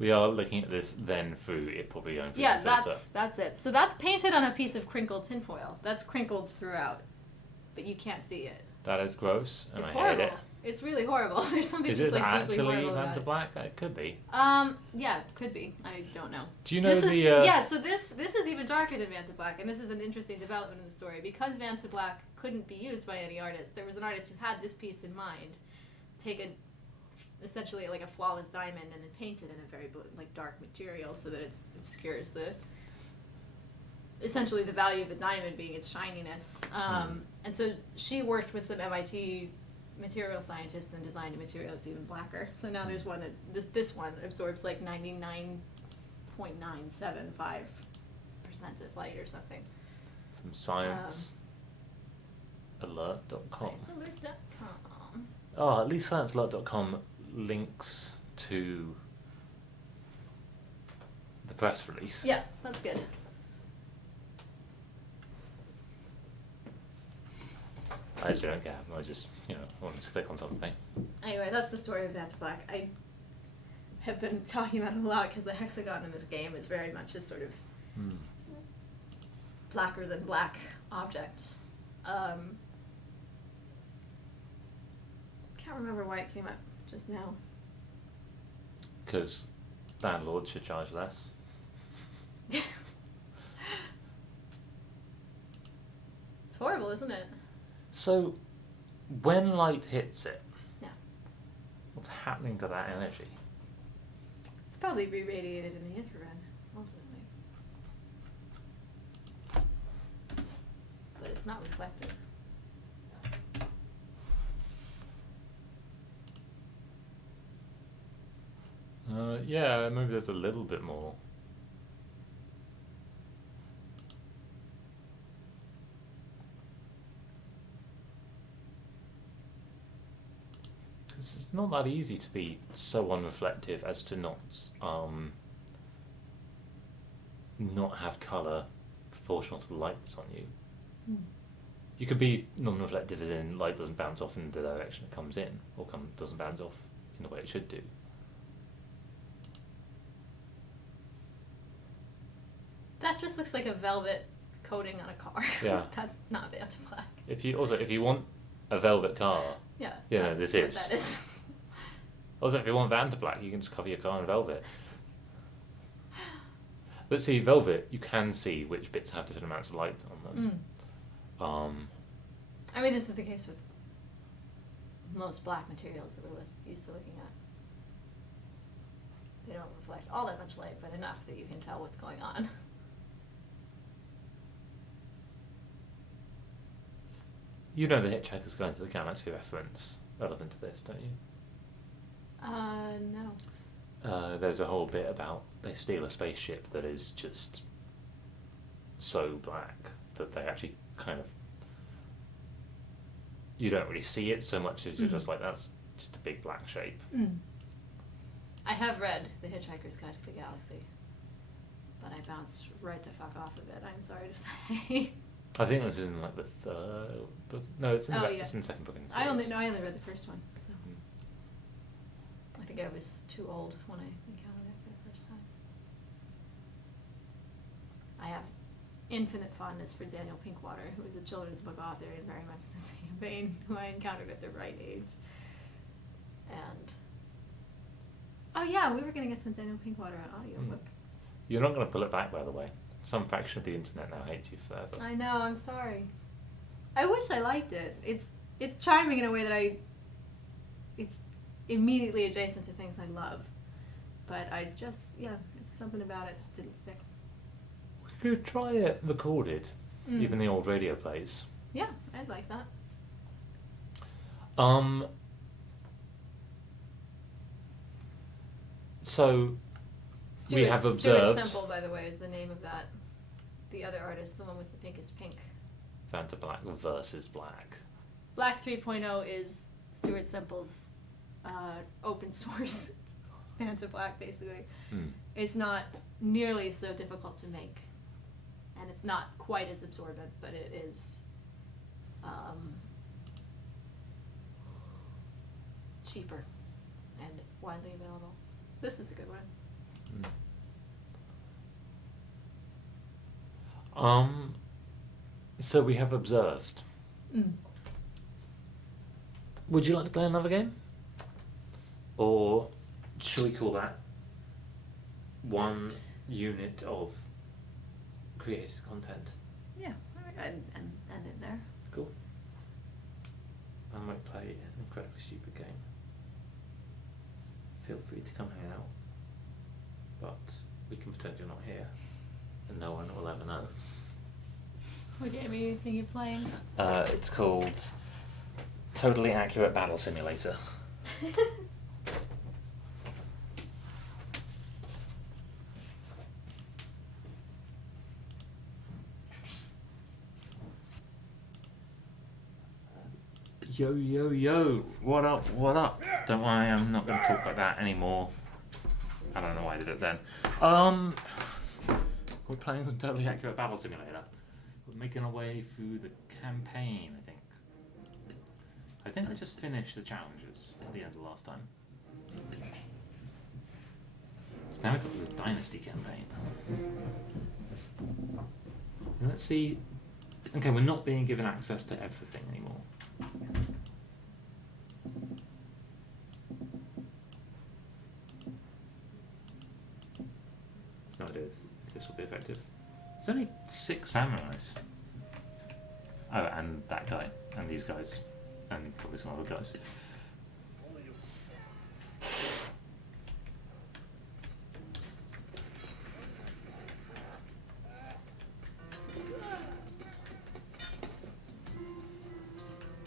We are looking at this then through it probably going through Yeah, the filter. that's it. So that's painted on a piece of crinkled tinfoil. That's crinkled throughout, but you can't see it. That is gross, and It's I horrible. hate it. It's really horrible. There's something Is just it like deeply actually horrible about Vanta it. Black? It could be. Yeah, it could be. I don't know. Do you know This the? is, yeah, so this is even darker than Vanta Black, and this is an interesting development in the story. Because Vanta Black couldn't be used by any artist, there was an artist who had this piece in mind, take essentially like a flawless diamond and then paint it in a very dark material so that it obscures essentially the value of the diamond being its shininess. And so she worked with some MIT material scientists and designed a material that's even blacker. So now there's one that this one absorbs like 99.975% of light or something. From sciencealert.com. Sciencealert.com. Oh, at least sciencealert.com links to the press release. Yeah, that's good. I just don't care. I just, wanted to click on something. Anyway, that's the story of Vanta Black. I have been talking about it a lot because the hexagon in this game is very much a sort of blacker than black object. Can't remember why it came up just now. Because landlords should charge less. It's horrible, isn't it? So, when light hits it, Yeah. what's happening to that energy? It's probably re-radiated in the infrared, ultimately. But it's not reflected. Yeah, maybe there's a little bit more. Because it's not that easy to be so unreflective as to not have colour proportional to the light that's on you. You could be non-reflective as in light doesn't bounce off in the direction it comes in, or doesn't bounce off in the way it should do. That just looks like a velvet coating on a car. Yeah. That's not Vanta Black. If you want a velvet car, Yeah. this what is. That is. Also, if you want Vanta Black, you can just cover your car in velvet. But see, velvet, you can see which bits have different amounts of light on them. I mean, this is the case with most black materials that we're used to looking at. They don't reflect all that much light, but enough that you can tell what's going on. You know the Hitchhiker's Guide to the Galaxy reference relevant to this, don't you? No. There's a whole bit about they steal a spaceship that is just so black that they actually kind of... You don't really see it so much as you're just like, that's just a big black shape. I have read The Hitchhiker's Guide to the Galaxy, but I bounced right the fuck off of it, I'm sorry to say. I think this is in like the third book. No, it's in the, yeah. it's in the second book in the I series. only read the first one. So. I think I was too old when I encountered it for the first time. I have infinite fondness for Daniel Pinkwater, who is a children's book author in very much the same vein, who I encountered at the right age. And oh yeah, we were gonna get some Daniel Pinkwater on audiobook. You're not going to pull it back, by the way. Some fraction of the internet now hates you forever. I know. I'm sorry. I wish I liked it. It's charming in a way that it's immediately adjacent to things I love, but it's something about it just didn't stick. We could try it recorded, even the old radio plays. Yeah, I'd like that. So we have observed. Stuart Semple, by the way, is the name of that. The other artist, the one with the pinkest pink. Vanta Black versus Black. Black 3.0 is Stuart Semple's open source Vanta Black, basically. It's not nearly so difficult to make, and it's not quite as absorbent, but it is cheaper and widely available. This is a good one. So we have observed. Would you like to play another game? Or shall we call that one unit of created content? Yeah, and end it there. Cool. I might play an incredibly stupid game. Feel free to come hang out. But we can pretend you're not here, and no one will ever know. What game are you thinking of playing? It's called Totally Accurate Battle Simulator. Yo, yo, yo, what up, what up? Don't worry, I'm not going to talk like that anymore. I don't know why I did it then. We're playing some Totally Accurate Battle Simulator. We're making our way through the campaign, I think. I think I just finished the challenges at the end of last time. So now we've got this Dynasty campaign. And let's see. Okay, we're not being given access to everything anymore. No idea if this will be effective. There's only 6 samurais. Oh, and that guy, and these guys, and probably some other guys.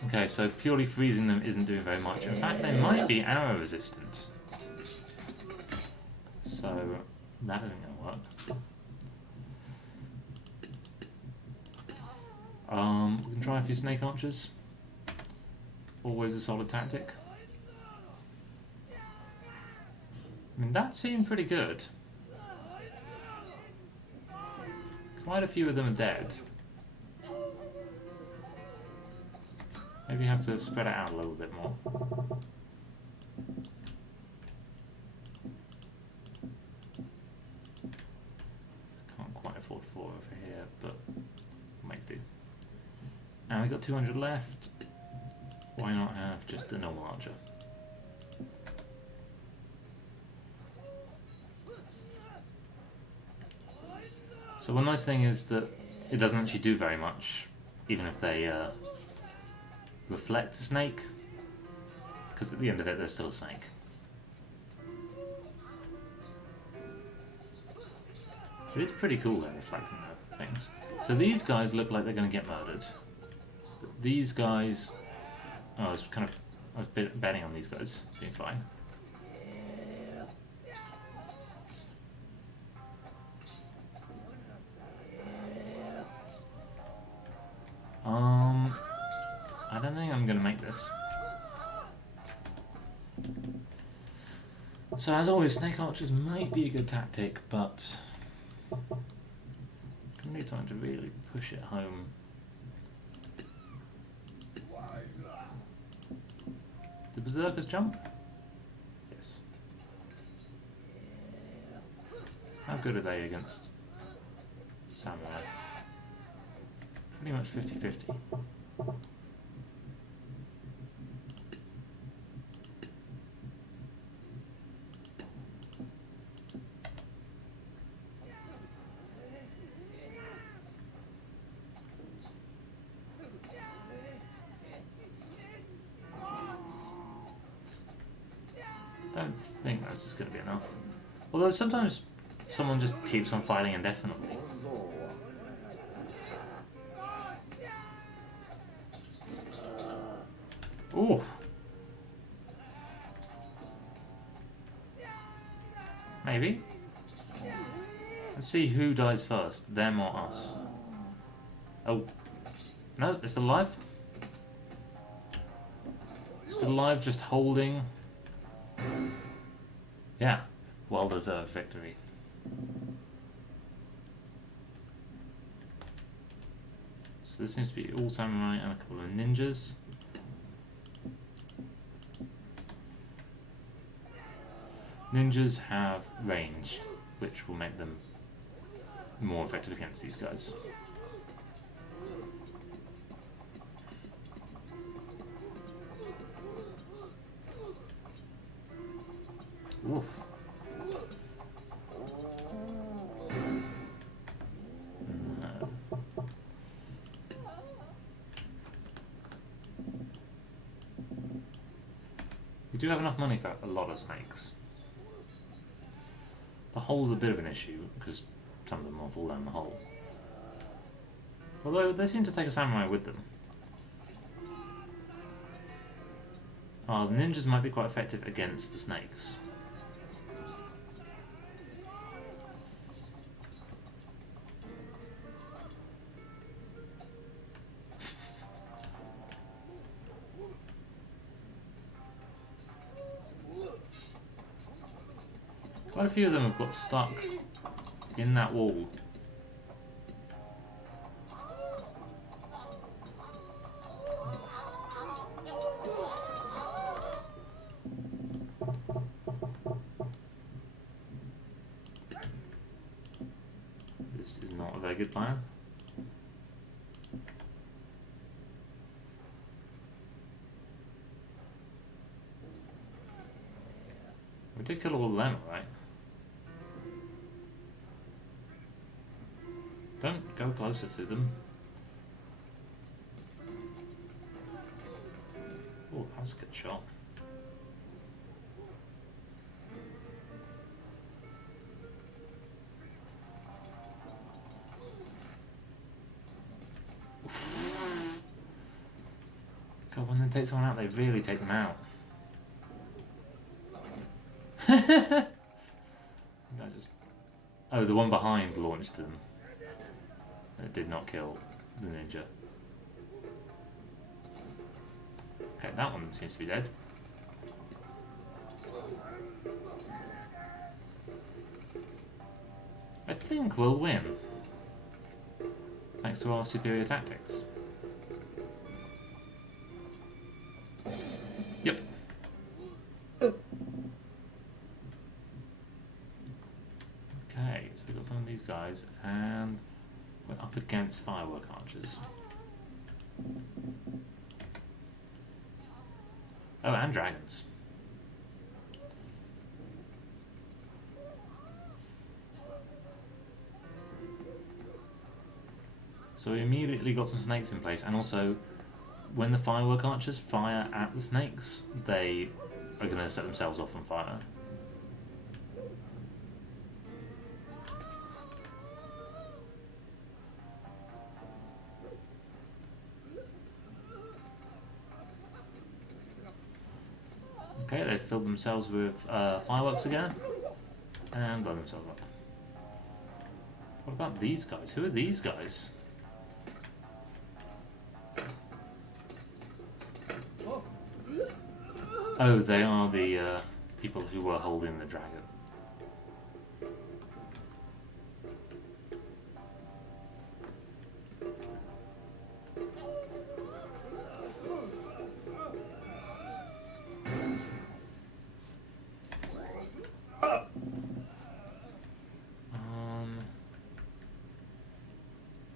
Okay, so purely freezing them isn't doing very much. In fact, they might be arrow resistant. So that isn't going to work. We can try a few snake archers. Always a solid tactic. I mean, that seemed pretty good. Quite a few of them are dead. Maybe you have to spread it out a little bit more. Can't quite afford 4 over here, but might do. And we've got 200 left. Why not have just a normal archer? So one nice thing is that it doesn't actually do very much, even if they reflect a snake, because at the end of it there's still a snake. It is pretty cool though, reflecting the things. So these guys look like they're going to get murdered. But these guys, I was betting on these guys being fine. I don't think I'm going to make this. So as always, snake archers might be a good tactic, but we need time to really push it home. Do berserkers jump? Yes. How good are they against samurai? pretty much 50-50. Don't think that's just going to be enough. Although sometimes someone just keeps on fighting indefinitely. Ooh. Maybe. Let's see who dies first, them or us. Oh. No, it's alive. It's alive, just holding. Yeah, well-deserved victory. So this seems to be all samurai and a couple of ninjas. Ninjas have ranged, which will make them more effective against these guys. Oof. No. We do have enough money for a lot of snakes. The hole's a bit of an issue because some of them will fall down the hole. Although they seem to take a samurai with them. The ninjas might be quite effective against the snakes. Quite a few of them have got stuck in that wall. This is not a very good plan. We did kill all of them, right? Don't go closer to them. Oh, that's a good shot. God, when they take someone out, they really take them out. Oh, the one behind launched them. It did not kill the ninja. Okay, that one seems to be dead. I think we'll win. Thanks to our superior tactics. Yep. Okay, so we've got some of these guys, and we're up against firework archers. Oh, and dragons. So we immediately got some snakes in place, and also when the firework archers fire at the snakes, they are going to set themselves off on fire. Okay, they've filled themselves with fireworks again, and blown themselves up. What about these guys? Who are these guys? Oh, they are the people who were holding the dragon.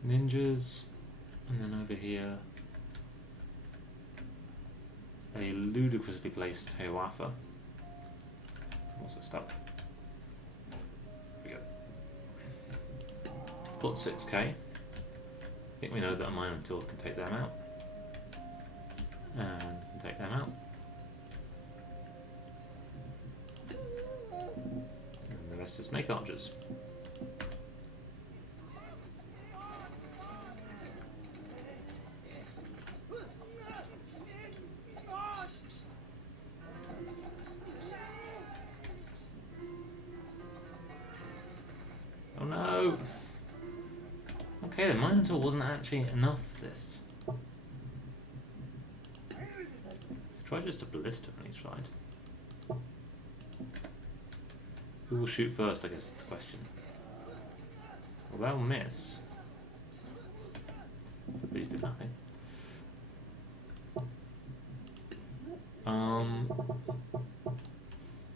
Ninjas. And then over here, a ludicrously placed Hiawatha. Also stuck. There we go. Put 6k. I think we know that a Minotaur can take them out. And can take them out. And the rest are snake archers. Oh no! Okay, the Minotaur wasn't actually enough for this. Try just a ballista when he tried. Who will shoot first, I guess is the question. Well, they'll miss. But these did nothing.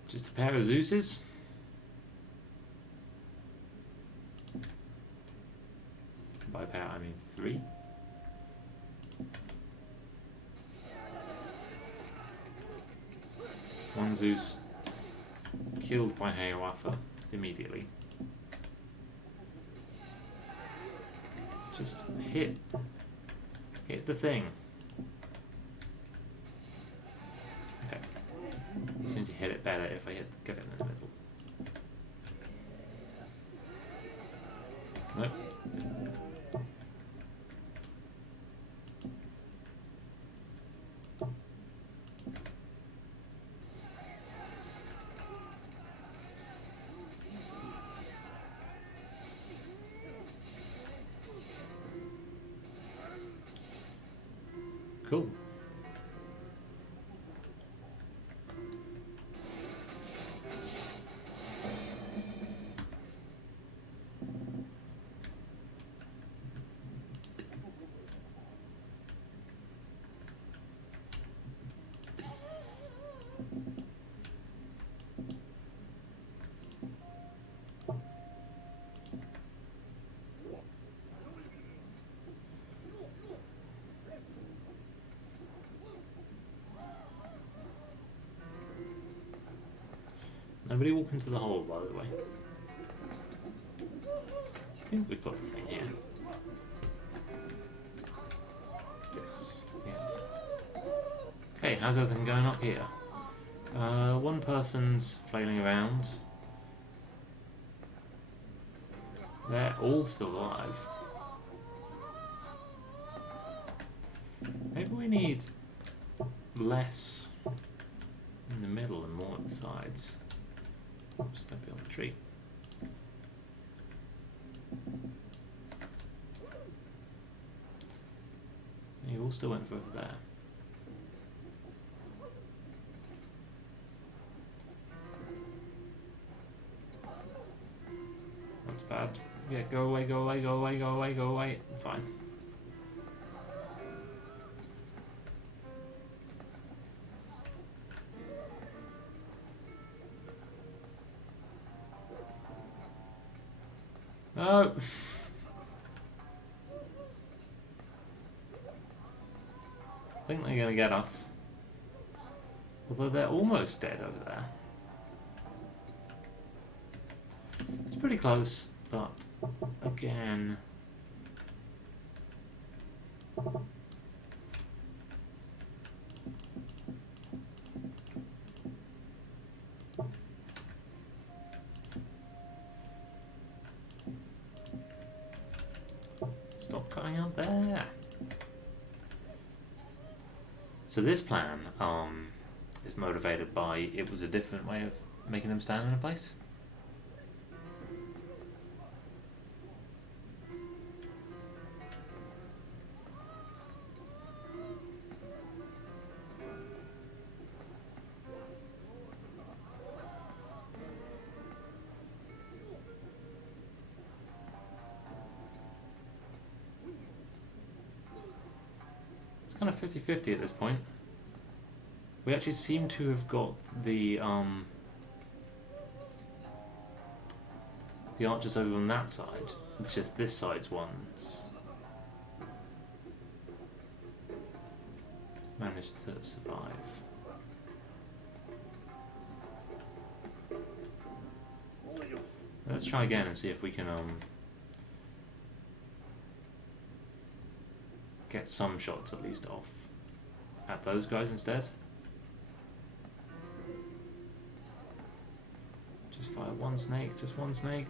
Just a pair of Zeuses. By pair, I mean 3. One Zeus killed by Hiawatha immediately. Just hit the thing. Okay. You seem to hit it better if I get it in the middle. Nope. Cool. Nobody walk into the hole, by the way. I think we've got the thing here. Yes. Yeah. Okay, how's everything going up here? One person's flailing around. They're all still alive. Maybe we need less in the middle and more at the sides. Oops, don't be on the tree. You all still went for over there. That's bad. Yeah, go away, go away, go away, go away, go away. Fine. No. I think they're gonna get us. Although they're almost dead over there. It's pretty close, but again. Stop cutting out there. So this plan is motivated by it was a different way of making them stand in a place. It's kind of 50-50 at this point. We actually seem to have got the archers over on that side. It's just this side's ones managed to survive. Let's try again and see if we can get some shots at least off at those guys instead. Just fire one snake, just one snake.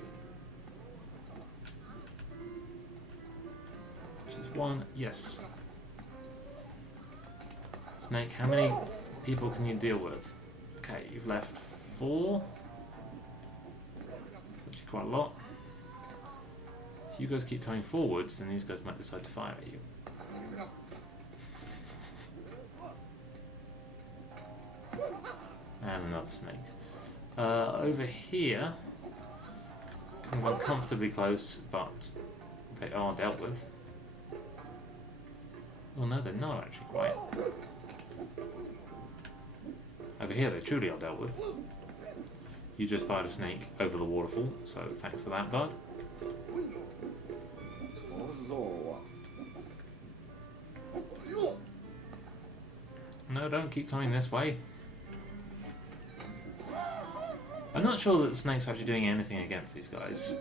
Just one, yes. Snake, how many people can you deal with? Okay, you've left 4. It's actually quite a lot. If you guys keep coming forwards, then these guys might decide to fire at you. And another snake. Over here, kind of uncomfortably close, but they are dealt with. Well, no, they're not actually quite. Over here, they truly are dealt with. You just fired a snake over the waterfall, so thanks for that, bud. No, don't keep coming this way. I'm not sure that the snakes are actually doing anything against these guys.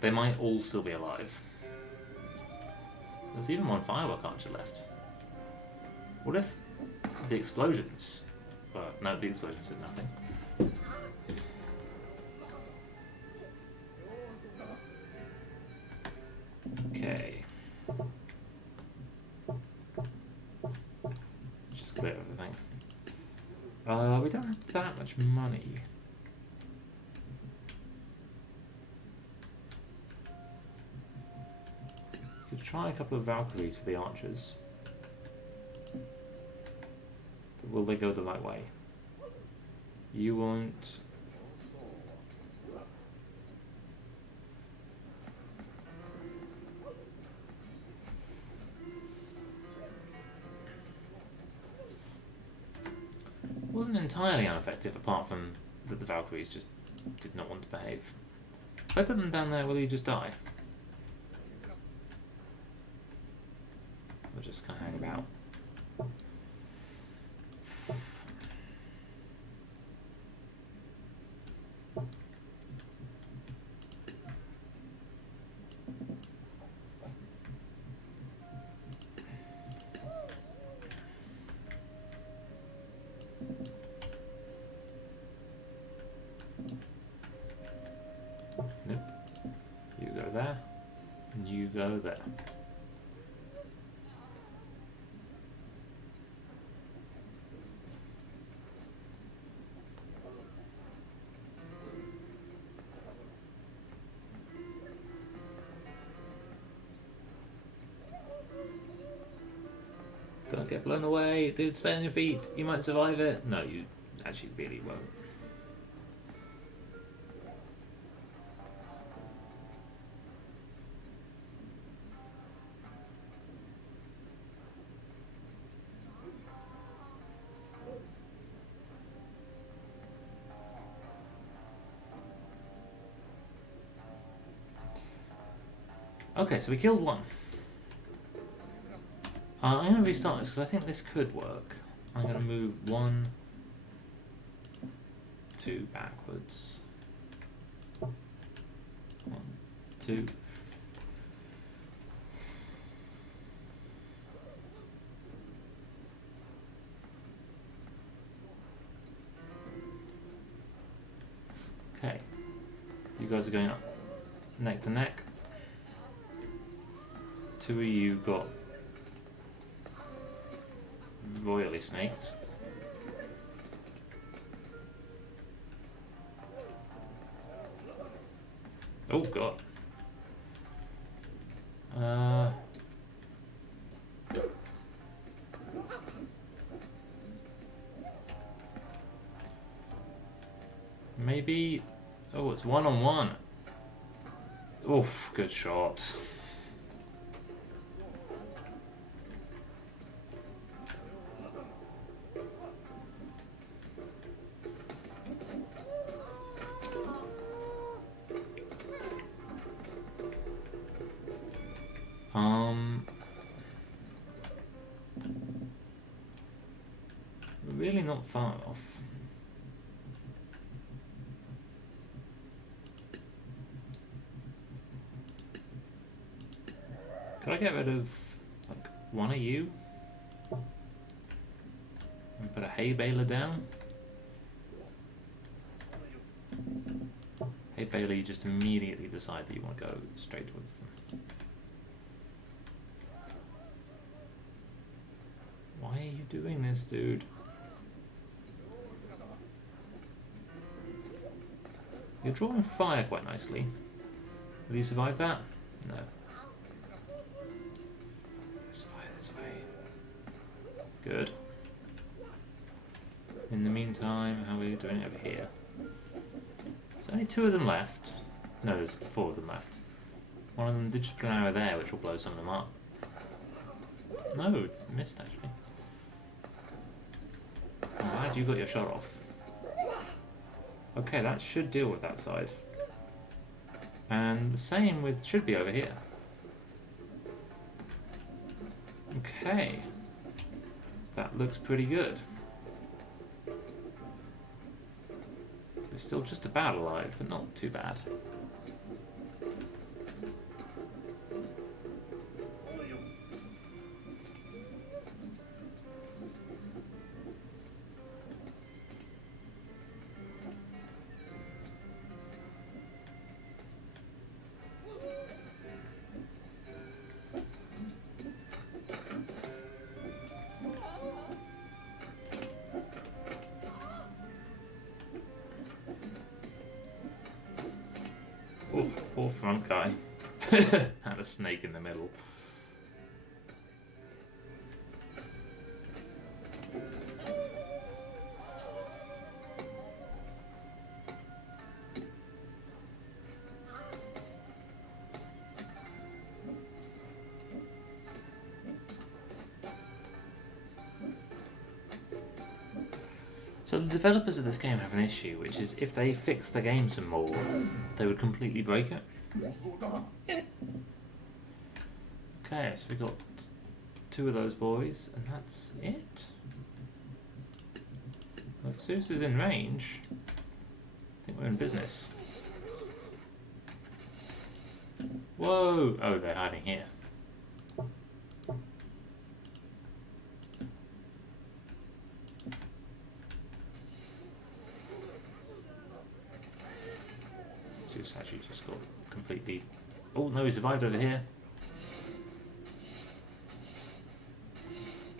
They might all still be alive. There's even one firework archer left. What if the explosions... Well, no, the explosions did nothing. Okay. Just clear everything. We don't have that much money. Could try a couple of Valkyries for the archers. But will they go the right way? You won't. Wasn't entirely ineffective, apart from that the Valkyries just did not want to behave. If I put them down there, will he just die? Or just kind of hang about? Nope. You go there, and you go there. Don't get blown away, dude, stay on your feet, you might survive it. No, you actually really won't. Okay, so we killed one. I'm going to restart this because I think this could work. I'm going to move 1, 2 backwards. 1, 2. Okay. You guys are going up neck to neck. 2 of you got royally snaked. Oh god. Maybe. Oh, it's 1-on-1. Oof, good shot. not far off. Could I get rid of like one of you and put a hay baler down? Hay baler, you just immediately decide that you want to go straight towards them. Why are you doing this, dude? You're drawing fire quite nicely. Will you survive that? No. This way. Good. In the meantime, how are we doing over here? There's only 2 of them left. No, there's 4 of them left. One of them did just put an arrow there, which will blow some of them up. No, missed actually. I'm glad you got your shot off. Okay, that should deal with that side. And the same with should be over here. Okay. That looks pretty good. We're still just about alive, but not too bad. Oh, poor front guy. Had a snake in the middle. So the developers of this game have an issue, which is if they fix the game some more, they would completely break it. Okay, so we got 2 of those boys, and that's it. Well, if Zeus is in range, I think we're in business. Whoa! Oh, they're hiding here. Zeus actually just got completely... Oh no, he survived over here.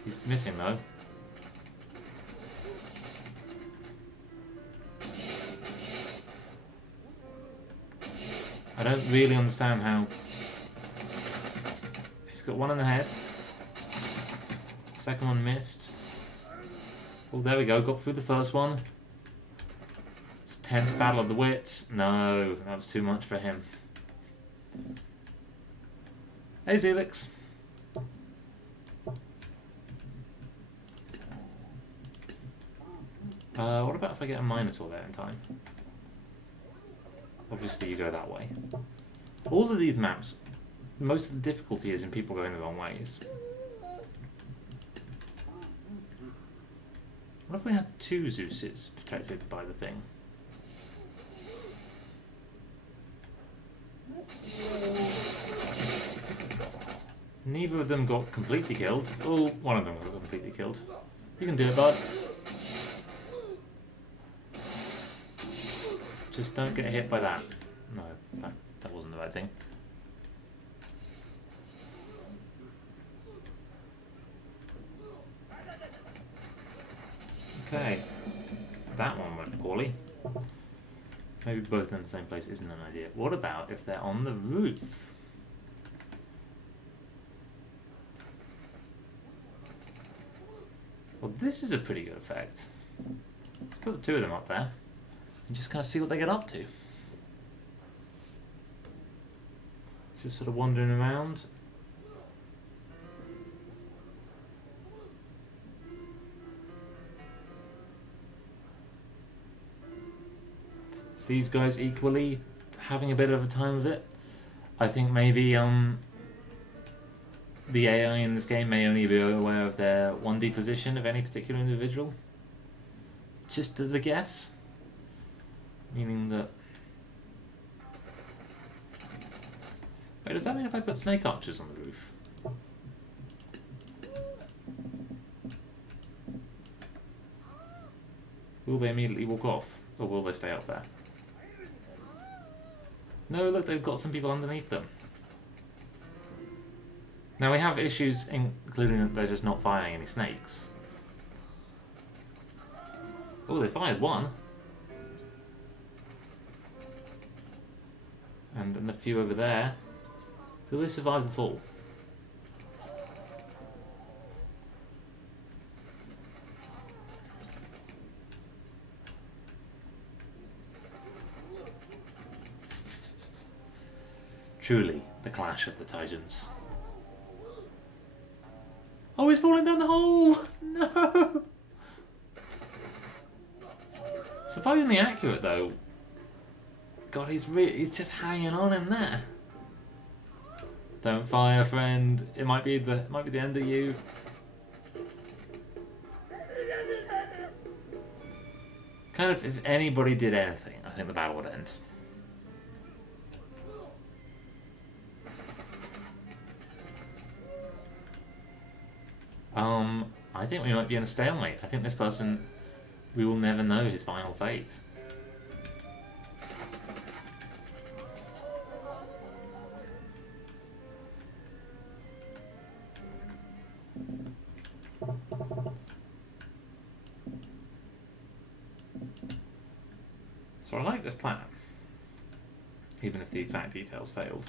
He's missing though. I don't really understand how... He's got 1 in the head. Second one missed. Oh, there we go, got through the first one. Tense battle of the wits. No, that was too much for him. Hey, Zelix. What about if I get a Minotaur there in time? Obviously, you go that way. All of these maps, most of the difficulty is in people going the wrong ways. What if we had 2 Zeuses protected by the thing? Neither of them got completely killed. Oh, one of them got completely killed. You can do it, bud. Just don't get hit by that. No, that wasn't the right thing. Okay. That one went poorly. Maybe both in the same place isn't an idea. What about if they're on the roof? Well, this is a pretty good effect. Let's put 2 of them up there and just kind of see what they get up to. Just sort of wandering around. These guys equally having a bit of a time of it. I think maybe the AI in this game may only be aware of their 1D position of any particular individual. just as a guess. Meaning that... Wait, does that mean if I put snake archers on the roof? Will they immediately walk off? Or will they stay up there? No, look, they've got some people underneath them. Now we have issues, including that they're just not firing any snakes. Oh, they fired one. And then a few over there. Will they survive the fall? Truly, the clash of the titans. Oh, he's falling down the hole! No! Surprisingly accurate, though. God, he's just hanging on in there. Don't fire, friend. It might be the end of you. Kind of, if anybody did anything, I think the battle would end. I think we might be in a stalemate. I think this person, we will never know his final fate. So I like this plan, even if the exact details failed.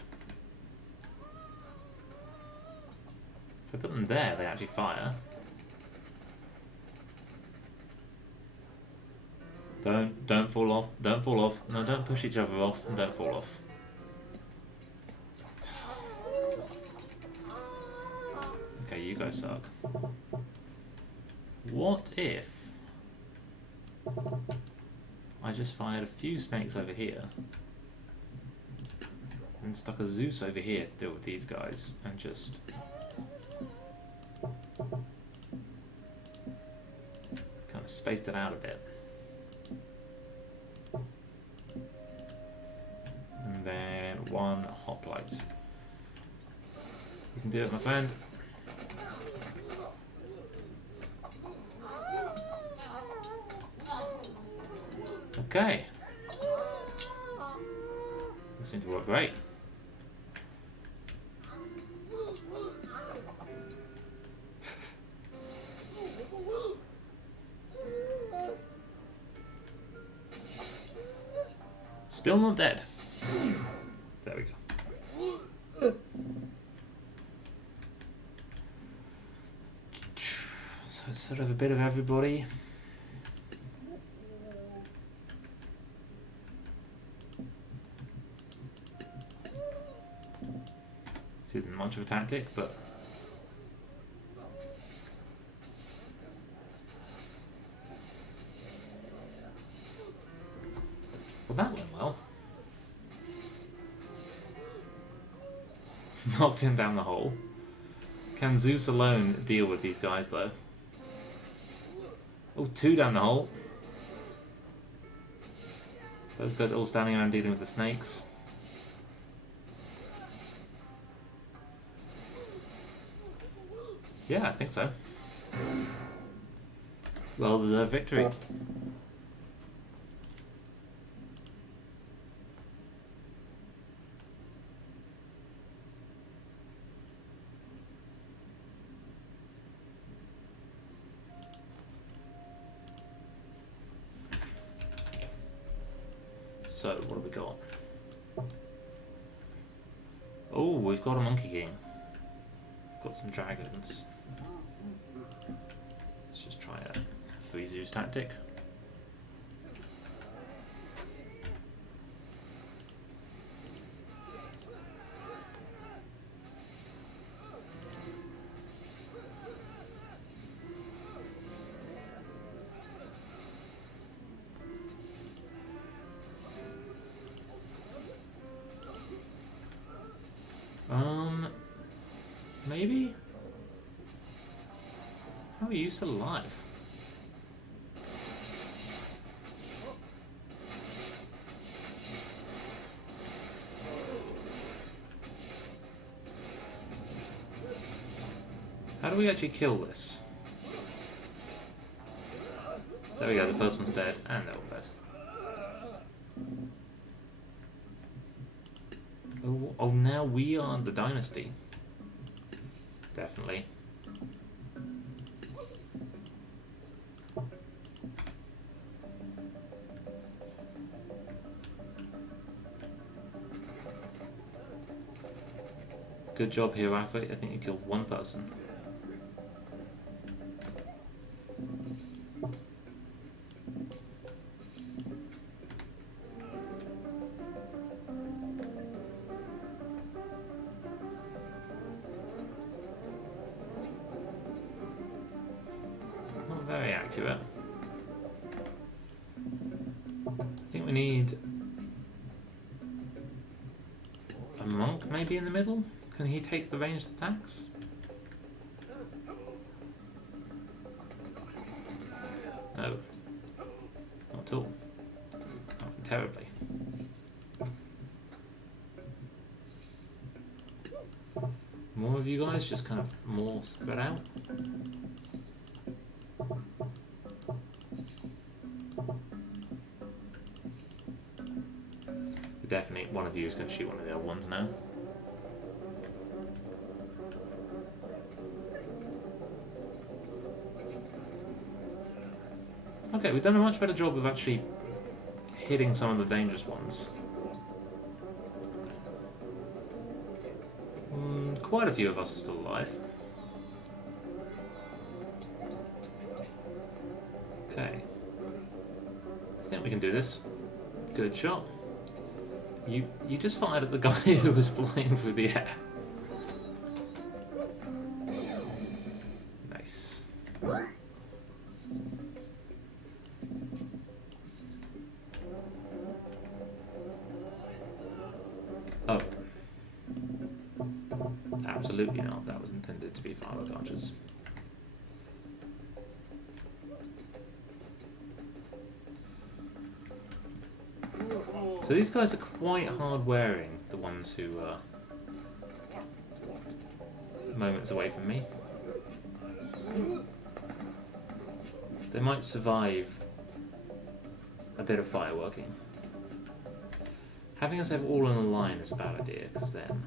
If I put them there, they actually fire. Don't fall off. Don't fall off. No, don't push each other off, and don't fall off. Okay, you guys suck. What if I just fired a few snakes over here and stuck a Zeus over here to deal with these guys and just kind of spaced it out a bit. And then one hoplite. You can do it, my friend. Okay. This seems to work great. Still not dead. There we go. So it's sort of a bit of everybody. This isn't much of a tactic, but well, that went well. Knocked him down the hole. Can Zeus alone deal with these guys, though? Oh, two down the hole. Those guys all standing around dealing with the snakes. Yeah, I think so. Well-deserved victory. So, what have we got? Oh, we've got a Monkey King. Got some dragons. Let's just try a free Zeus tactic. Maybe? How are you still alive? How do we actually kill this? There we go, the first one's dead, and they're all dead. Oh, now we are the dynasty. Definitely. Good job here, Alfred. I think you killed one person. Not very accurate. I think we need a monk maybe in the middle? Can he take the ranged attacks? No. Not at all. Not terribly. More of you guys, just kind of more spread out. Definitely one of you is going to shoot one of the other ones now. Okay, we've done a much better job of actually hitting some of the dangerous ones. Quite a few of us are still alive. Okay. I think we can do this. Good shot. You just fired at the guy who was flying through the air. Nice. Oh. Absolutely not. That was intended to be firework archers. So these guys are quite hard wearing, the ones who are moments away from me. They might survive a bit of fireworking. Having us have all in a line is a bad idea, because then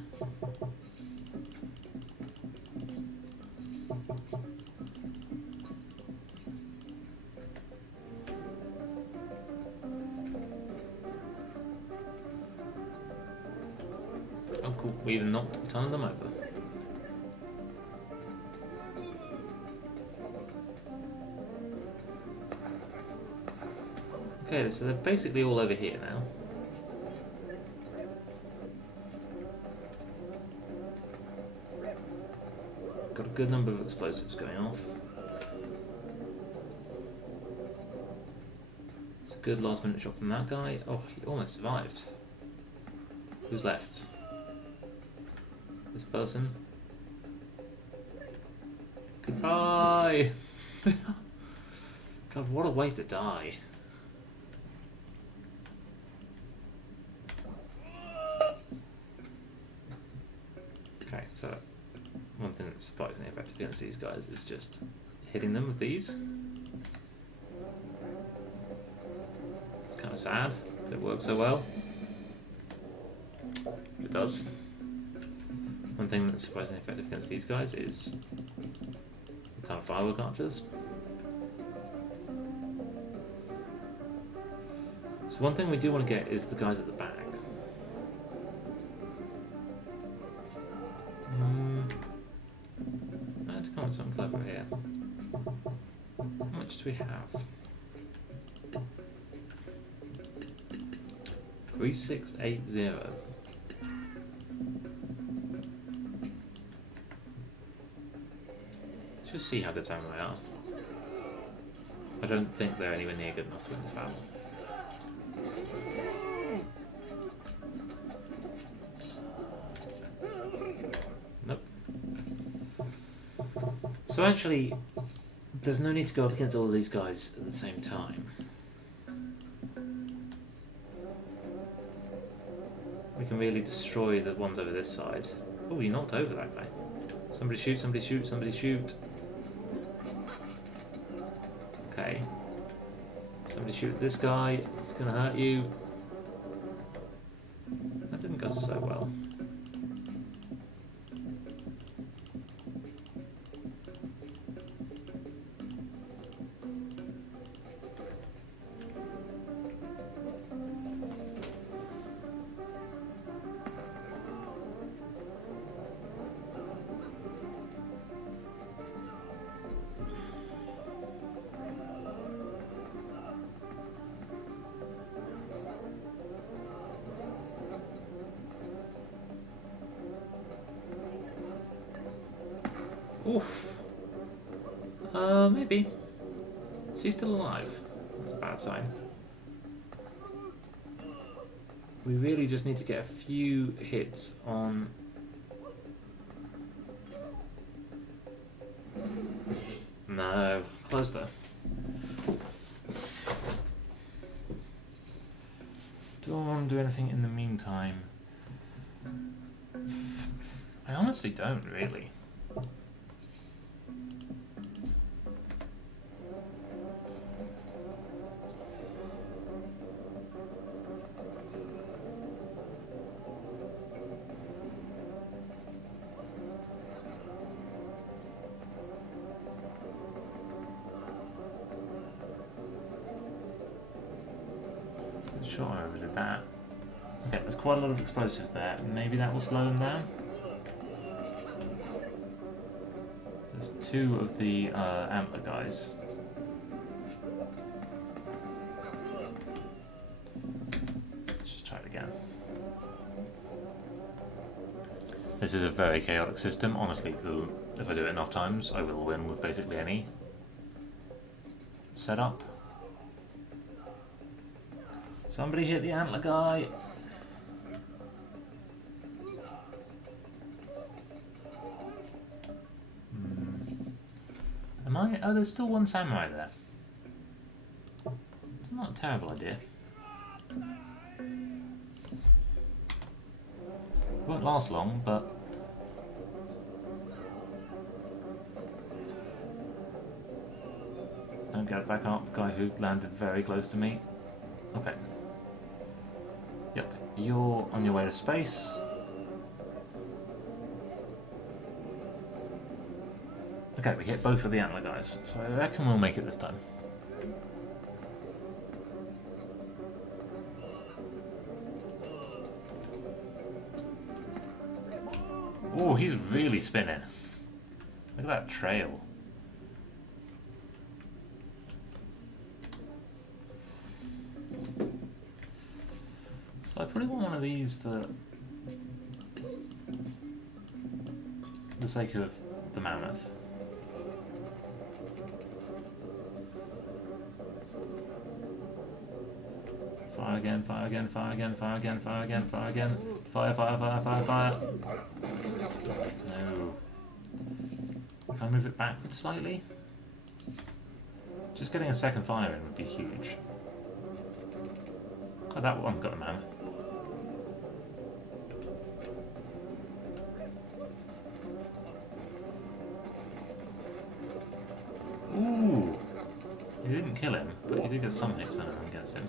oh cool, we even knocked a ton of them over. Okay, so they're basically all over here now. Got a good number of explosives going off. It's a good last minute shot from that guy. Oh, he almost survived. Who's left? This person. Goodbye! God, what a way to die. Okay, so one thing that's surprisingly effective against these guys is just hitting them with these. It's kind of sad that it works so well. It does. One thing that's surprisingly effective against these guys is a ton of firework archers. So one thing we do want to get is the guys at the back. I had to come up with something clever here. How much do we have? 3680. Let's just see how good samurai are. I don't think they're anywhere near good enough to win this battle. Nope. So actually, there's no need to go up against all of these guys at the same time. We can really destroy the ones over this side. Oh, you knocked over that guy. Somebody shoot, somebody shoot, somebody shoot. Okay. Somebody shoot this guy. It's gonna hurt you. That didn't go so well. Oof. Maybe. She's still alive. That's a bad sign. We really just need to get a few hits on... No. Close though. Do I want to do anything in the meantime? I honestly don't, really. Sure, I overdid that. Okay, there's quite a lot of explosives there. Maybe that will slow them down. There's two of the antler guys. Let's just try it again. This is a very chaotic system. Honestly, if I do it enough times, I will win with basically any setup. Somebody hit the antler guy. Am I? Oh, there's still one samurai there. It's not a terrible idea. It won't last long, but... Don't get back up, guy who landed very close to me. Okay. Yep, you're on your way to space. Okay, we hit both of the antler guys, so I reckon we'll make it this time. Oh, he's really spinning. Look at that trail. So I probably want one of these for the sake of the mammoth. Fire again, fire again, fire again, fire again, fire again, fire again. Fire, fire, fire, fire, fire. No. Can I move it back slightly? Just getting a second fire in would be huge. Oh, that one got a mammoth. Ooh! You didn't kill him, but you did get some hits against him.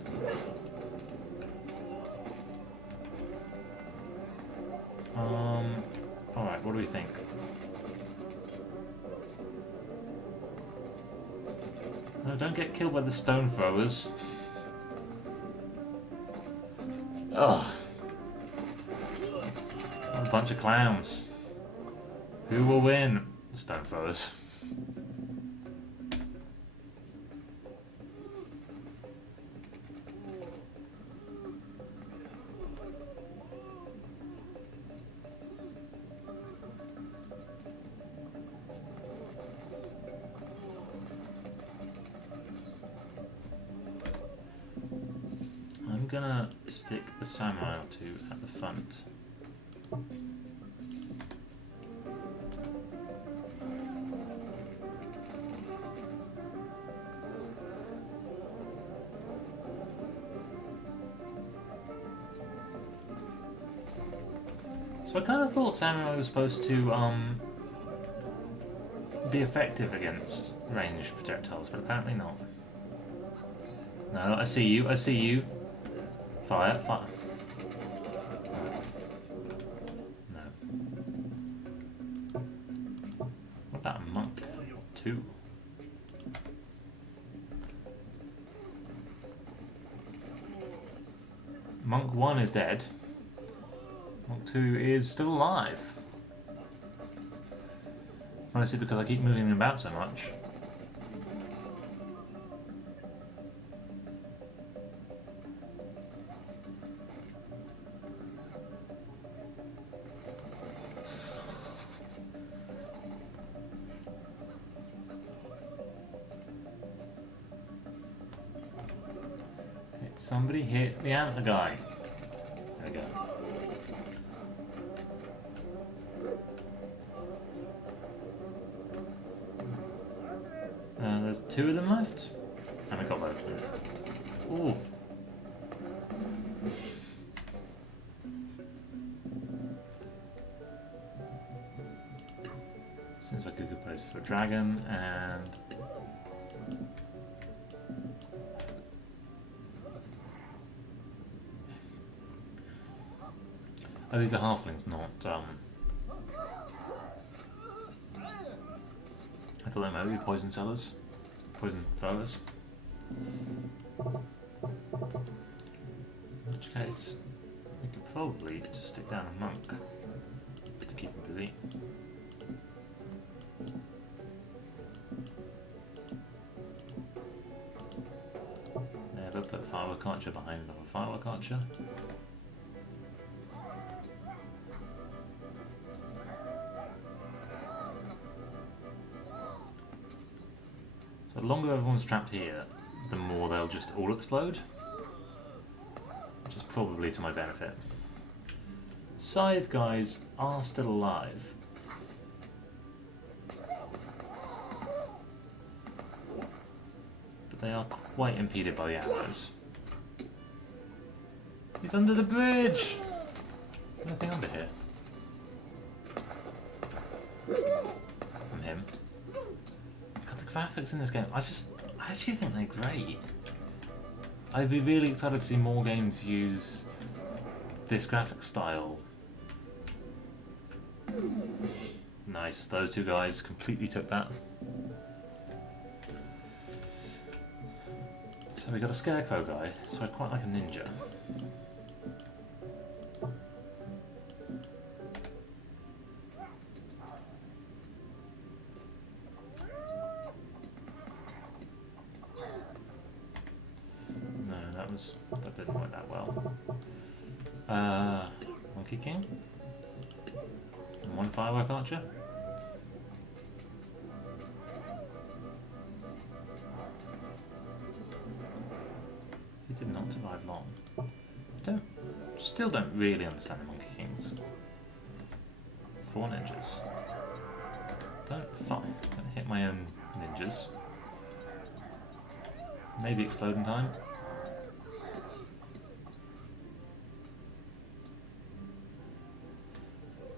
Alright, what do we think? No, don't get killed by the stone throwers. Ugh. What a bunch of clowns. Who will win? The stone throwers. I'm gonna stick the samurai or two at the front. So I kind of thought samurai was supposed to be effective against ranged projectiles, but apparently not. No, I see you, I see you. Fire, fire. No. What about a monk? 2. Monk 1 is dead. Monk 2 is still alive. Mostly because I keep moving them about so much. Somebody hit the antler guy. There we go. There's 2 of them left. And I got both of them. Ooh. Seems like a good place for a dragon, and oh, these are halflings, not I thought they might be poison sellers, poison throwers. In which case, we could probably just stick down a monk to keep him busy. Never put a firework archer behind another firework archer. So the longer everyone's trapped here, the more they'll just all explode, which is probably to my benefit. Scythe guys are still alive. But they are quite impeded by the arrows. He's under the bridge! There's nothing under here. From him. God, the graphics in this game, I actually think they're great. I'd be really excited to see more games use this graphic style. Nice, those 2 guys completely took that. So we got a scarecrow guy, so I'd quite like a ninja. No, that didn't work that well. Monkey King? And 1 firework archer? He did not survive long. Still don't really understand the Monkey Kings. 4 ninjas. Don't hit my own ninjas. Maybe explode in time.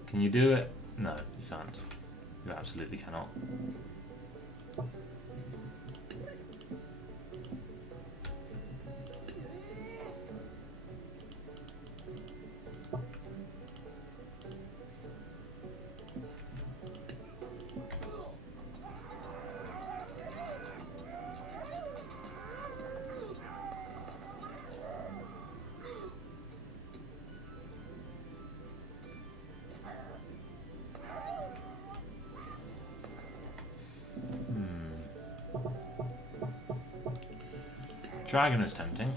Can you do it? No, you can't. You absolutely cannot. Dragon is tempting.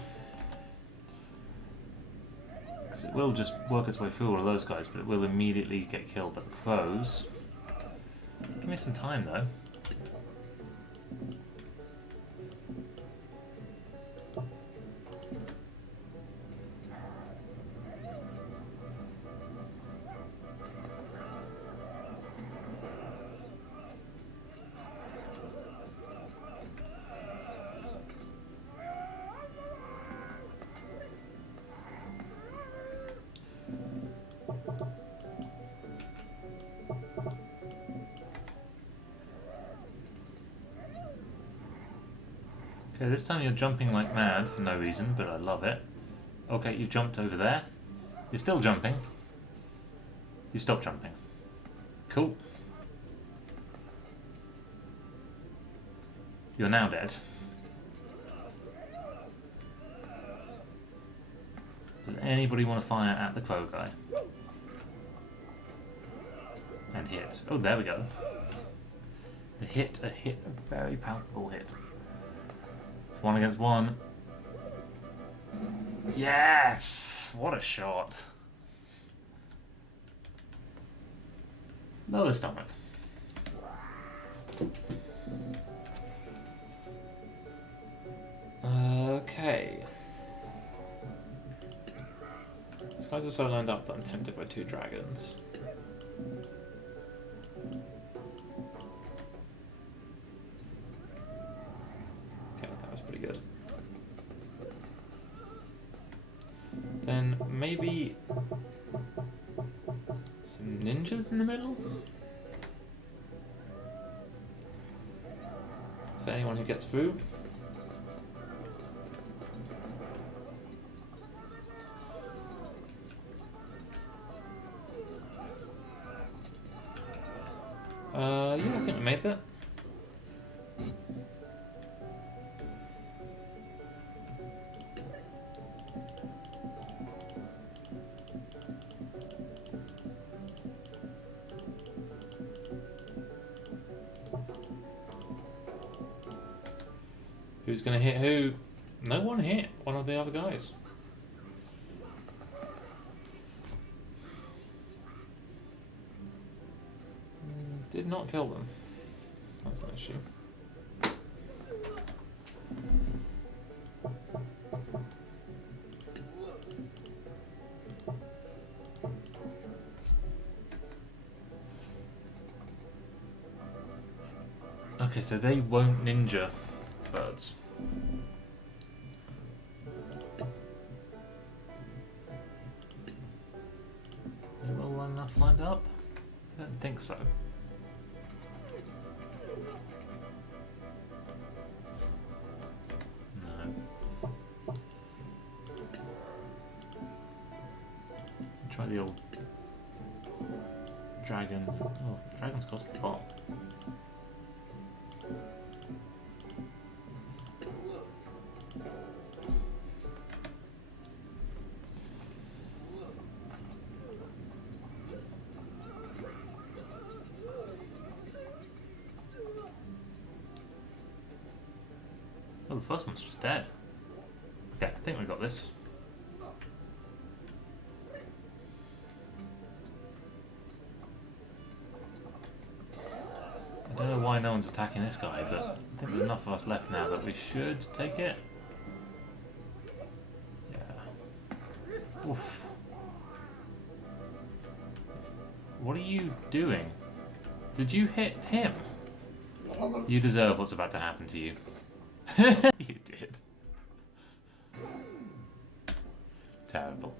Because it will just work its way through all of those guys, but it will immediately get killed by the crows. Give me some time though. Okay, this time you're jumping like mad for no reason, but I love it. Okay, you've jumped over there. You're still jumping. You stopped jumping. Cool. You're now dead. Does anybody want to fire at the crow guy? And hit. Oh, there we go. A hit, a very palpable hit. It's 1 against 1. Yes! What a shot. Lower stomach. Okay. These guys are so lined up that I'm tempted by 2 dragons. Okay, that was pretty good. Then maybe some ninjas in the middle? For anyone who gets through. Yeah, I think we made that. Who's gonna hit who? No one hit one of the other guys. Did not kill them. That's an issue. Okay, so they won't ninja birds. They will well enough lined up? I don't think so. No. Try the old dragon. Oh, dragons cost a lot. Oh, the first one's just dead. Okay, I think we got this. I don't know why no one's attacking this guy, but I think there's enough of us left now that we should take it. Yeah. Oof. What are you doing? Did you hit him? You deserve what's about to happen to you. You did. Terrible.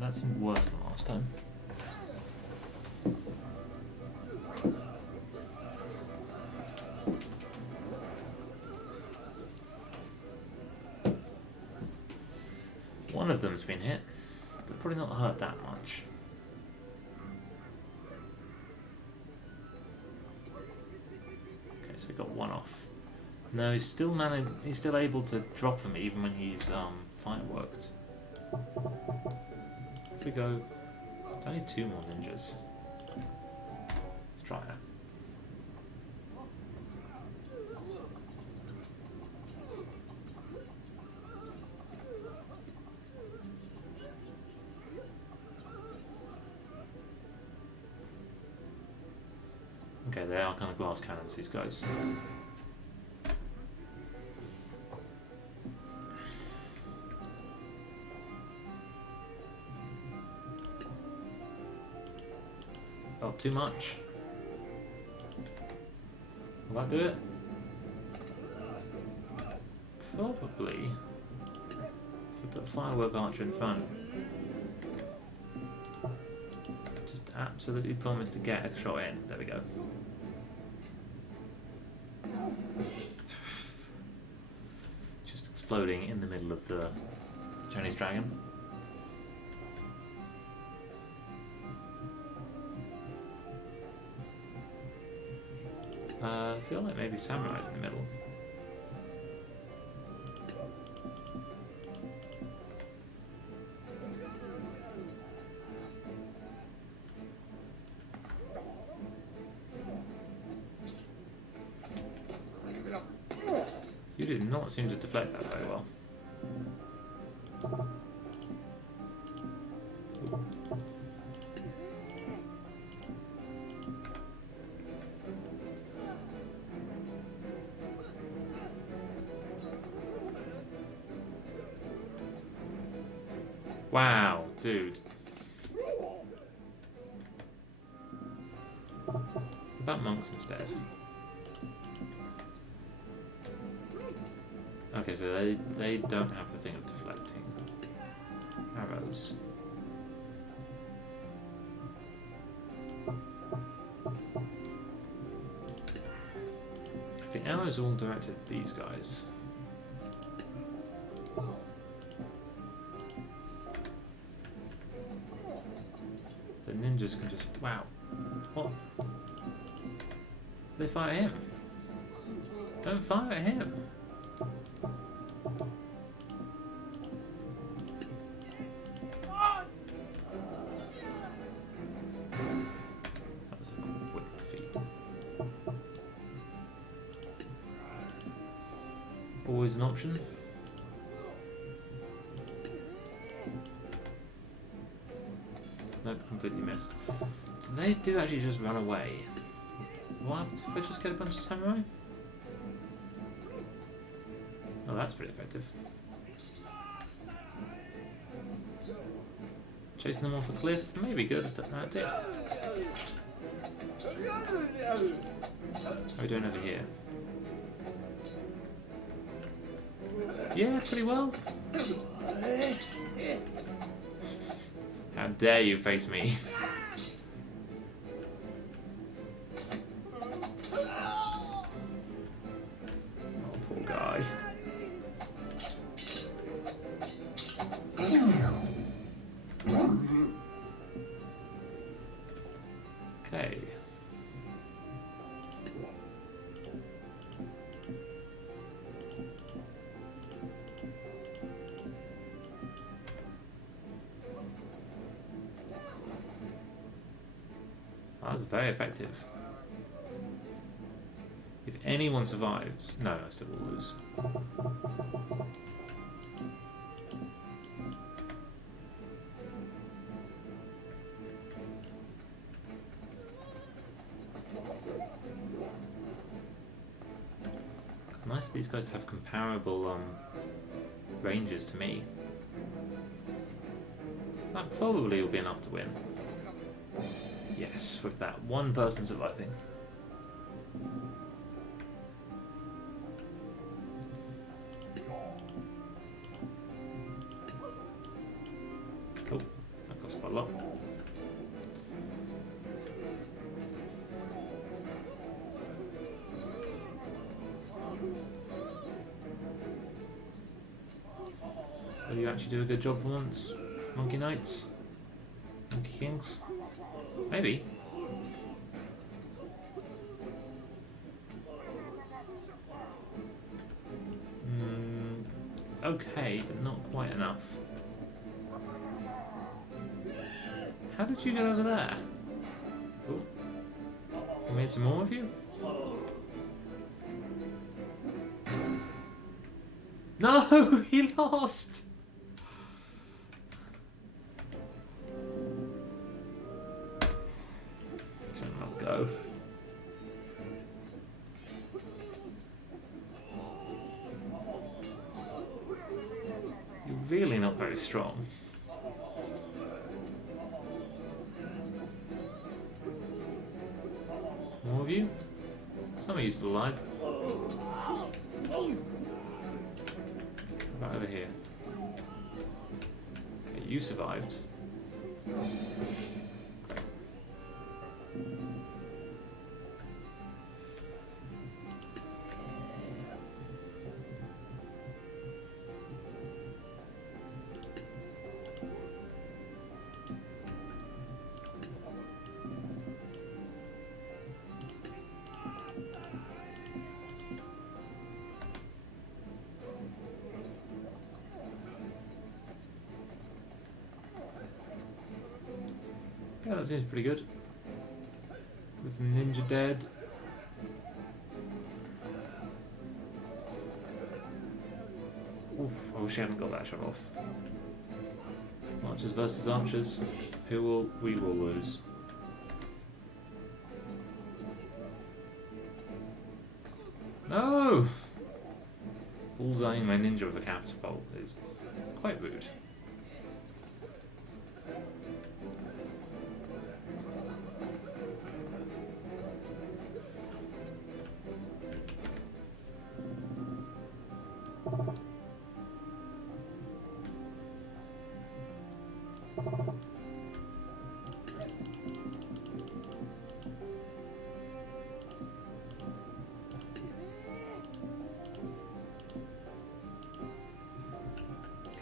That seemed worse than last time. One of them's been hit, but probably not hurt that much. Okay, so we got one off. No, he's still he's still able to drop him even when he's fireworked. If we go, it's only 2 more ninjas. Let's try that. Okay, they are kind of glass cannons, these guys. Oh, too much. that do it? Probably. If we put firework archer in front. Just absolutely promise to get a shot in. There we go. Just exploding in the middle of the Chinese dragon. I feel like maybe samurai's in the middle. You did not seem to deflect that very well. Wow, dude. What about monks instead? Okay, so they don't have the thing of deflecting arrows. I think arrows are all directed at these guys. The ninjas can just... Wow. What? They fire at him. Don't fire at him. That was a quick defeat. Always an option. Nope, completely missed. So they do actually just run away. What happens if I just get a bunch of samurai? Oh, that's pretty effective. Chasing them off a cliff, maybe good at that too. How are we doing over here? Yeah, pretty well. How dare you face me? Oh, poor guy. Okay. That's very effective. If anyone survives... No, I still will lose. Nice of these guys to have comparable ranges to me. That probably will be enough to win. Yes, with that one person surviving. Cool, that costs quite a lot. Will you actually do a good job for once, Monkey Knights? Monkey Kings? Maybe. Okay, but not quite enough. How did you get over there? Oh. We made some more of you? No! He lost! Go. You're really not very strong. More of you? Some of you still alive. Right over here. Okay, you survived. Great. Yeah, that seems pretty good. With the ninja dead. Oof, I wish I hadn't got that shot off. Archers versus archers. We will lose. No! Bullseyeing my ninja with a catapult is quite rude.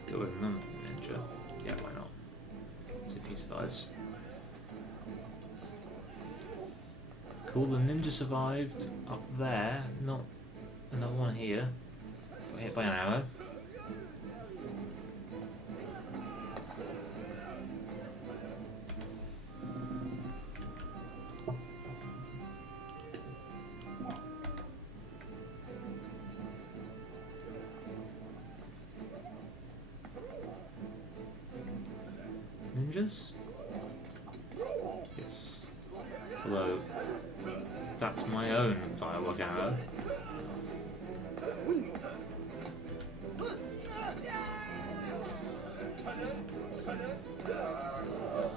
Go with another ninja. Yeah, why not? See if he survives. Cool, the ninja survived up there. Not another one here. Got hit by an arrow. Ninjas? Yes. Although, that's my own firework arrow.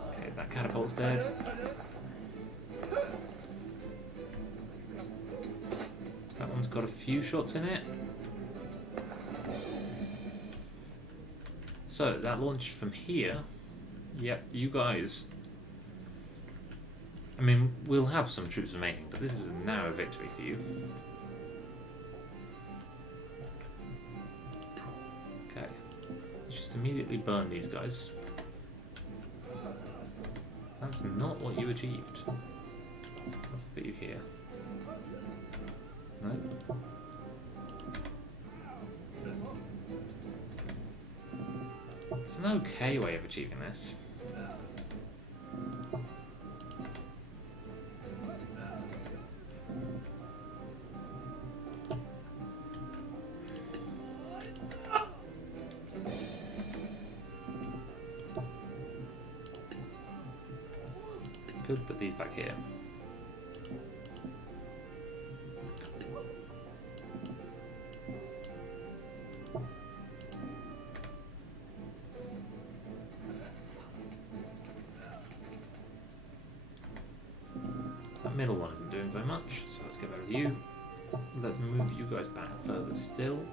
Okay, that catapult's dead. That one's got a few shots in it. So, that launched from here. Yep, you guys. I mean, we'll have some troops remaining, but this is a narrow victory for you. Okay. Let's just immediately burn these guys. That's not what you achieved. I'll put you here. No? It's an okay way of achieving this. Could put these back here. That middle one isn't doing very much, so let's get rid of you. Let's move you guys back further still.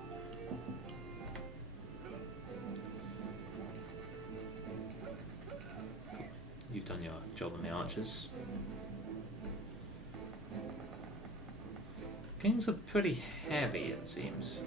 You've done your job on the archers. Kings are pretty heavy, it seems.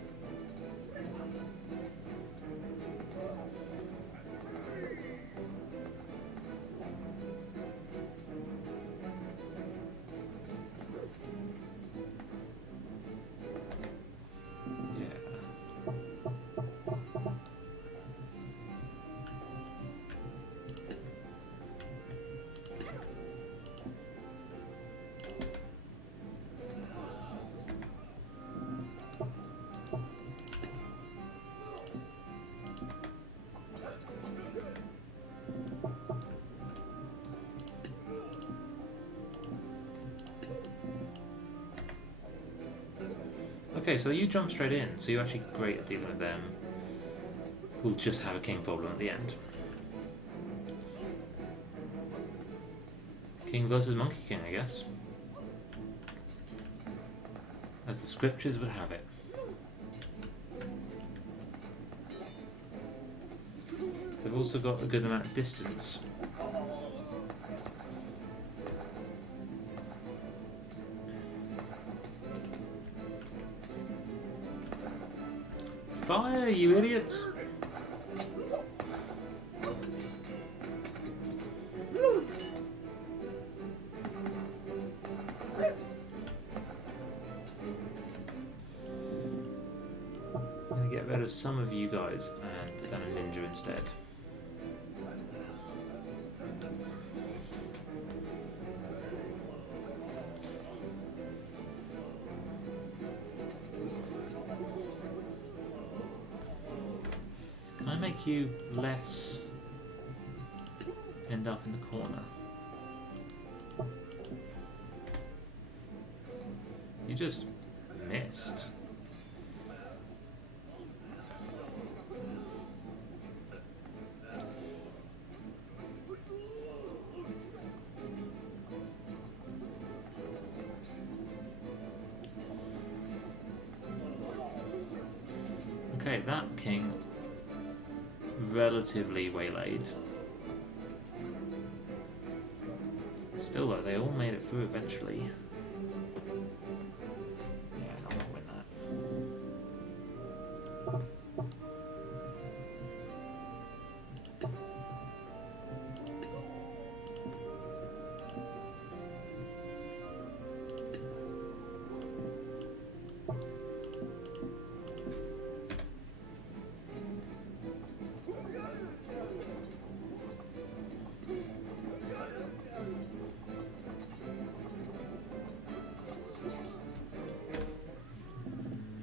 Okay, so you jump straight in, so you're actually great at dealing with them. We'll just have a king problem at the end. King versus Monkey King, I guess. as the scriptures would have it. They've also got a good amount of distance. Fire, you idiots! I'm gonna get rid of some of you guys and put down a ninja instead. Can I make you less end up in the corner? You just missed. Okay, that king relatively waylaid. Still though, they all made it through eventually. Yeah, I'm not gonna win that.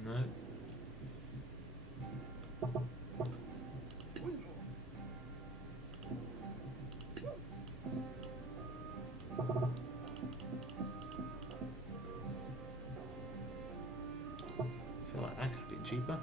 No. I feel like that could have been cheaper.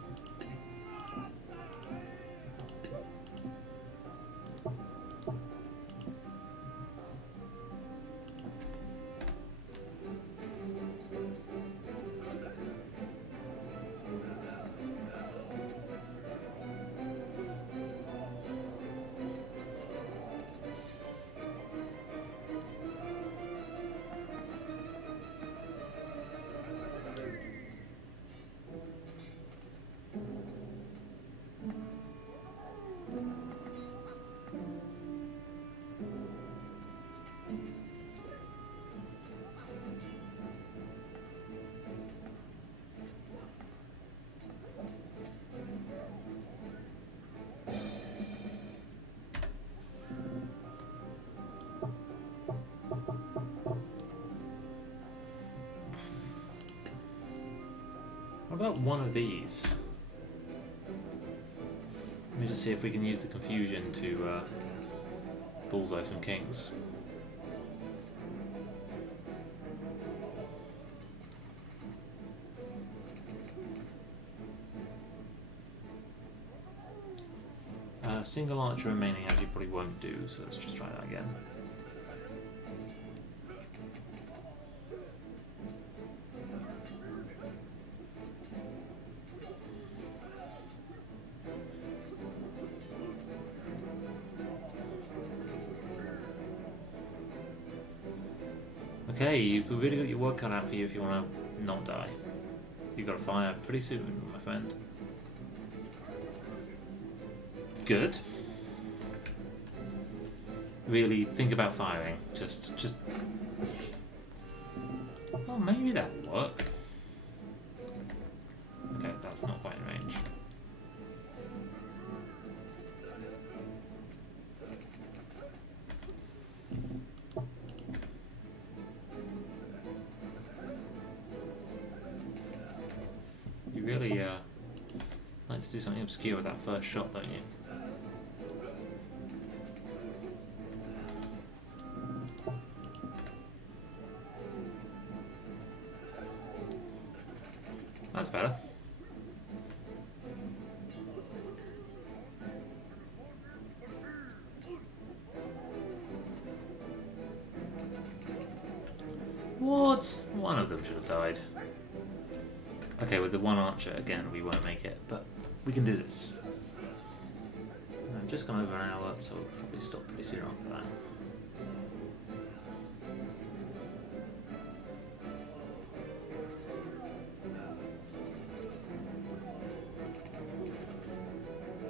What about one of these? Let me just see if we can use the confusion to bullseye some kings. Single archer remaining actually probably won't do, so let's just try that again. Okay, you've really got your work cut out for you if you want to not die. You've got to fire pretty soon, my friend. Good. Really think about firing. Just. Oh, maybe that will work. Okay, that's not quite in range. You really like to do something obscure with that first shot, don't you? That's better. What? One of them should have died. Okay, with the one archer again, we won't make it, but we can do this. And I've just gone over an hour, so we'll probably stop pretty soon after that.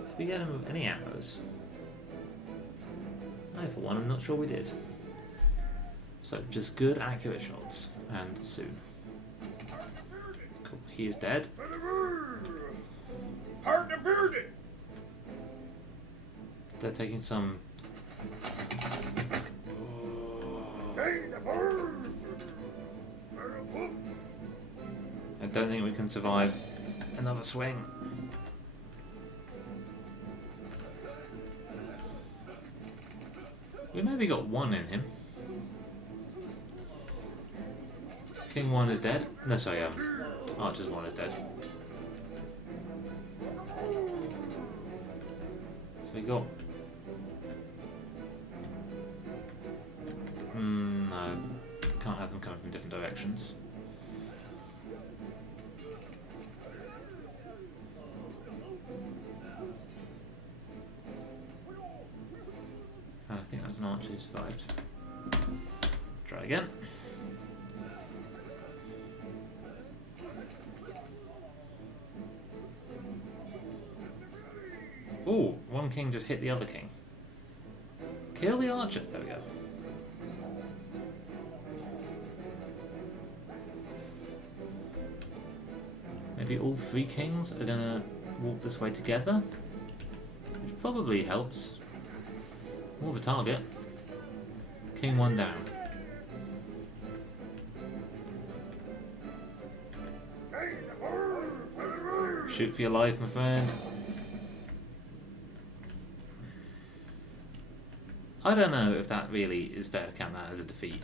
Did we get him with any arrows? I, for one, I'm not sure we did. So, just good, accurate shots, and soon. Cool, he is dead. They're taking some... I don't think we can survive another swing. We maybe got one in him. King 1 is dead. No, sorry, Archer's 1 is dead. So we got... no. Can't have them coming from different directions. And I think that's an archer who survived. Try again. Ooh, one king just hit the other king. Kill the archer. There we go. Maybe all 3 kings are gonna walk this way together, which probably helps. More of a target. King 1 down. Shoot for your life, my friend. I don't know if that really is fair to count that as a defeat,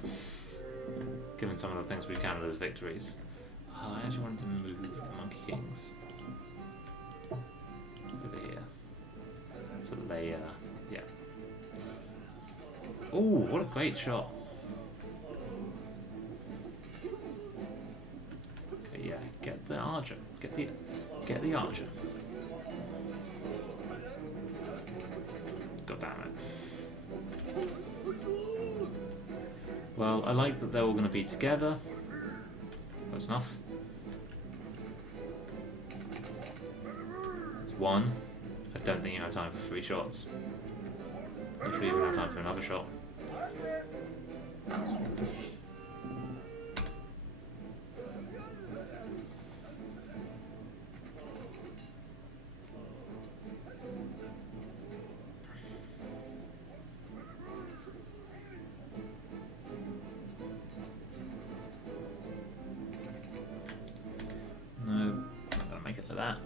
given some of the things we've counted as victories. Oh, I actually wanted to move the Monkey Kings over here, so that they, yeah. Oh, what a great shot! Okay, yeah, get the archer, get the archer. God damn it. Well, I like that they're all going to be together. That's enough. That's 1. I don't think you have time for 3 shots. You should even have time for another shot. That.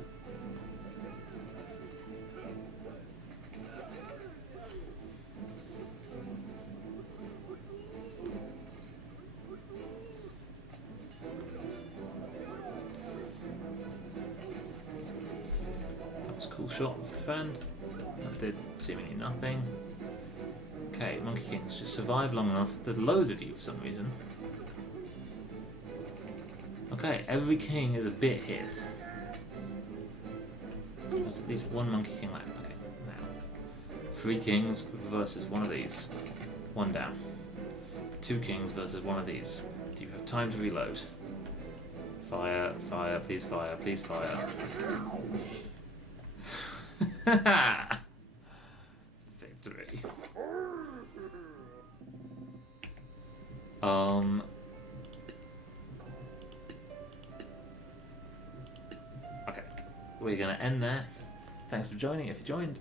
That was a cool shot with the friend. That did seemingly nothing. Okay, Monkey Kings, just survive long enough. There's loads of you for some reason. Okay, every king is a bit hit. There's at least 1 Monkey King left. Okay, now 3 kings versus 1 of these. 1 down. 2 kings versus 1 of these. Do you have time to reload? Fire, fire, please fire, please fire. Victory. Okay, we're gonna end there. Thanks for joining if you joined.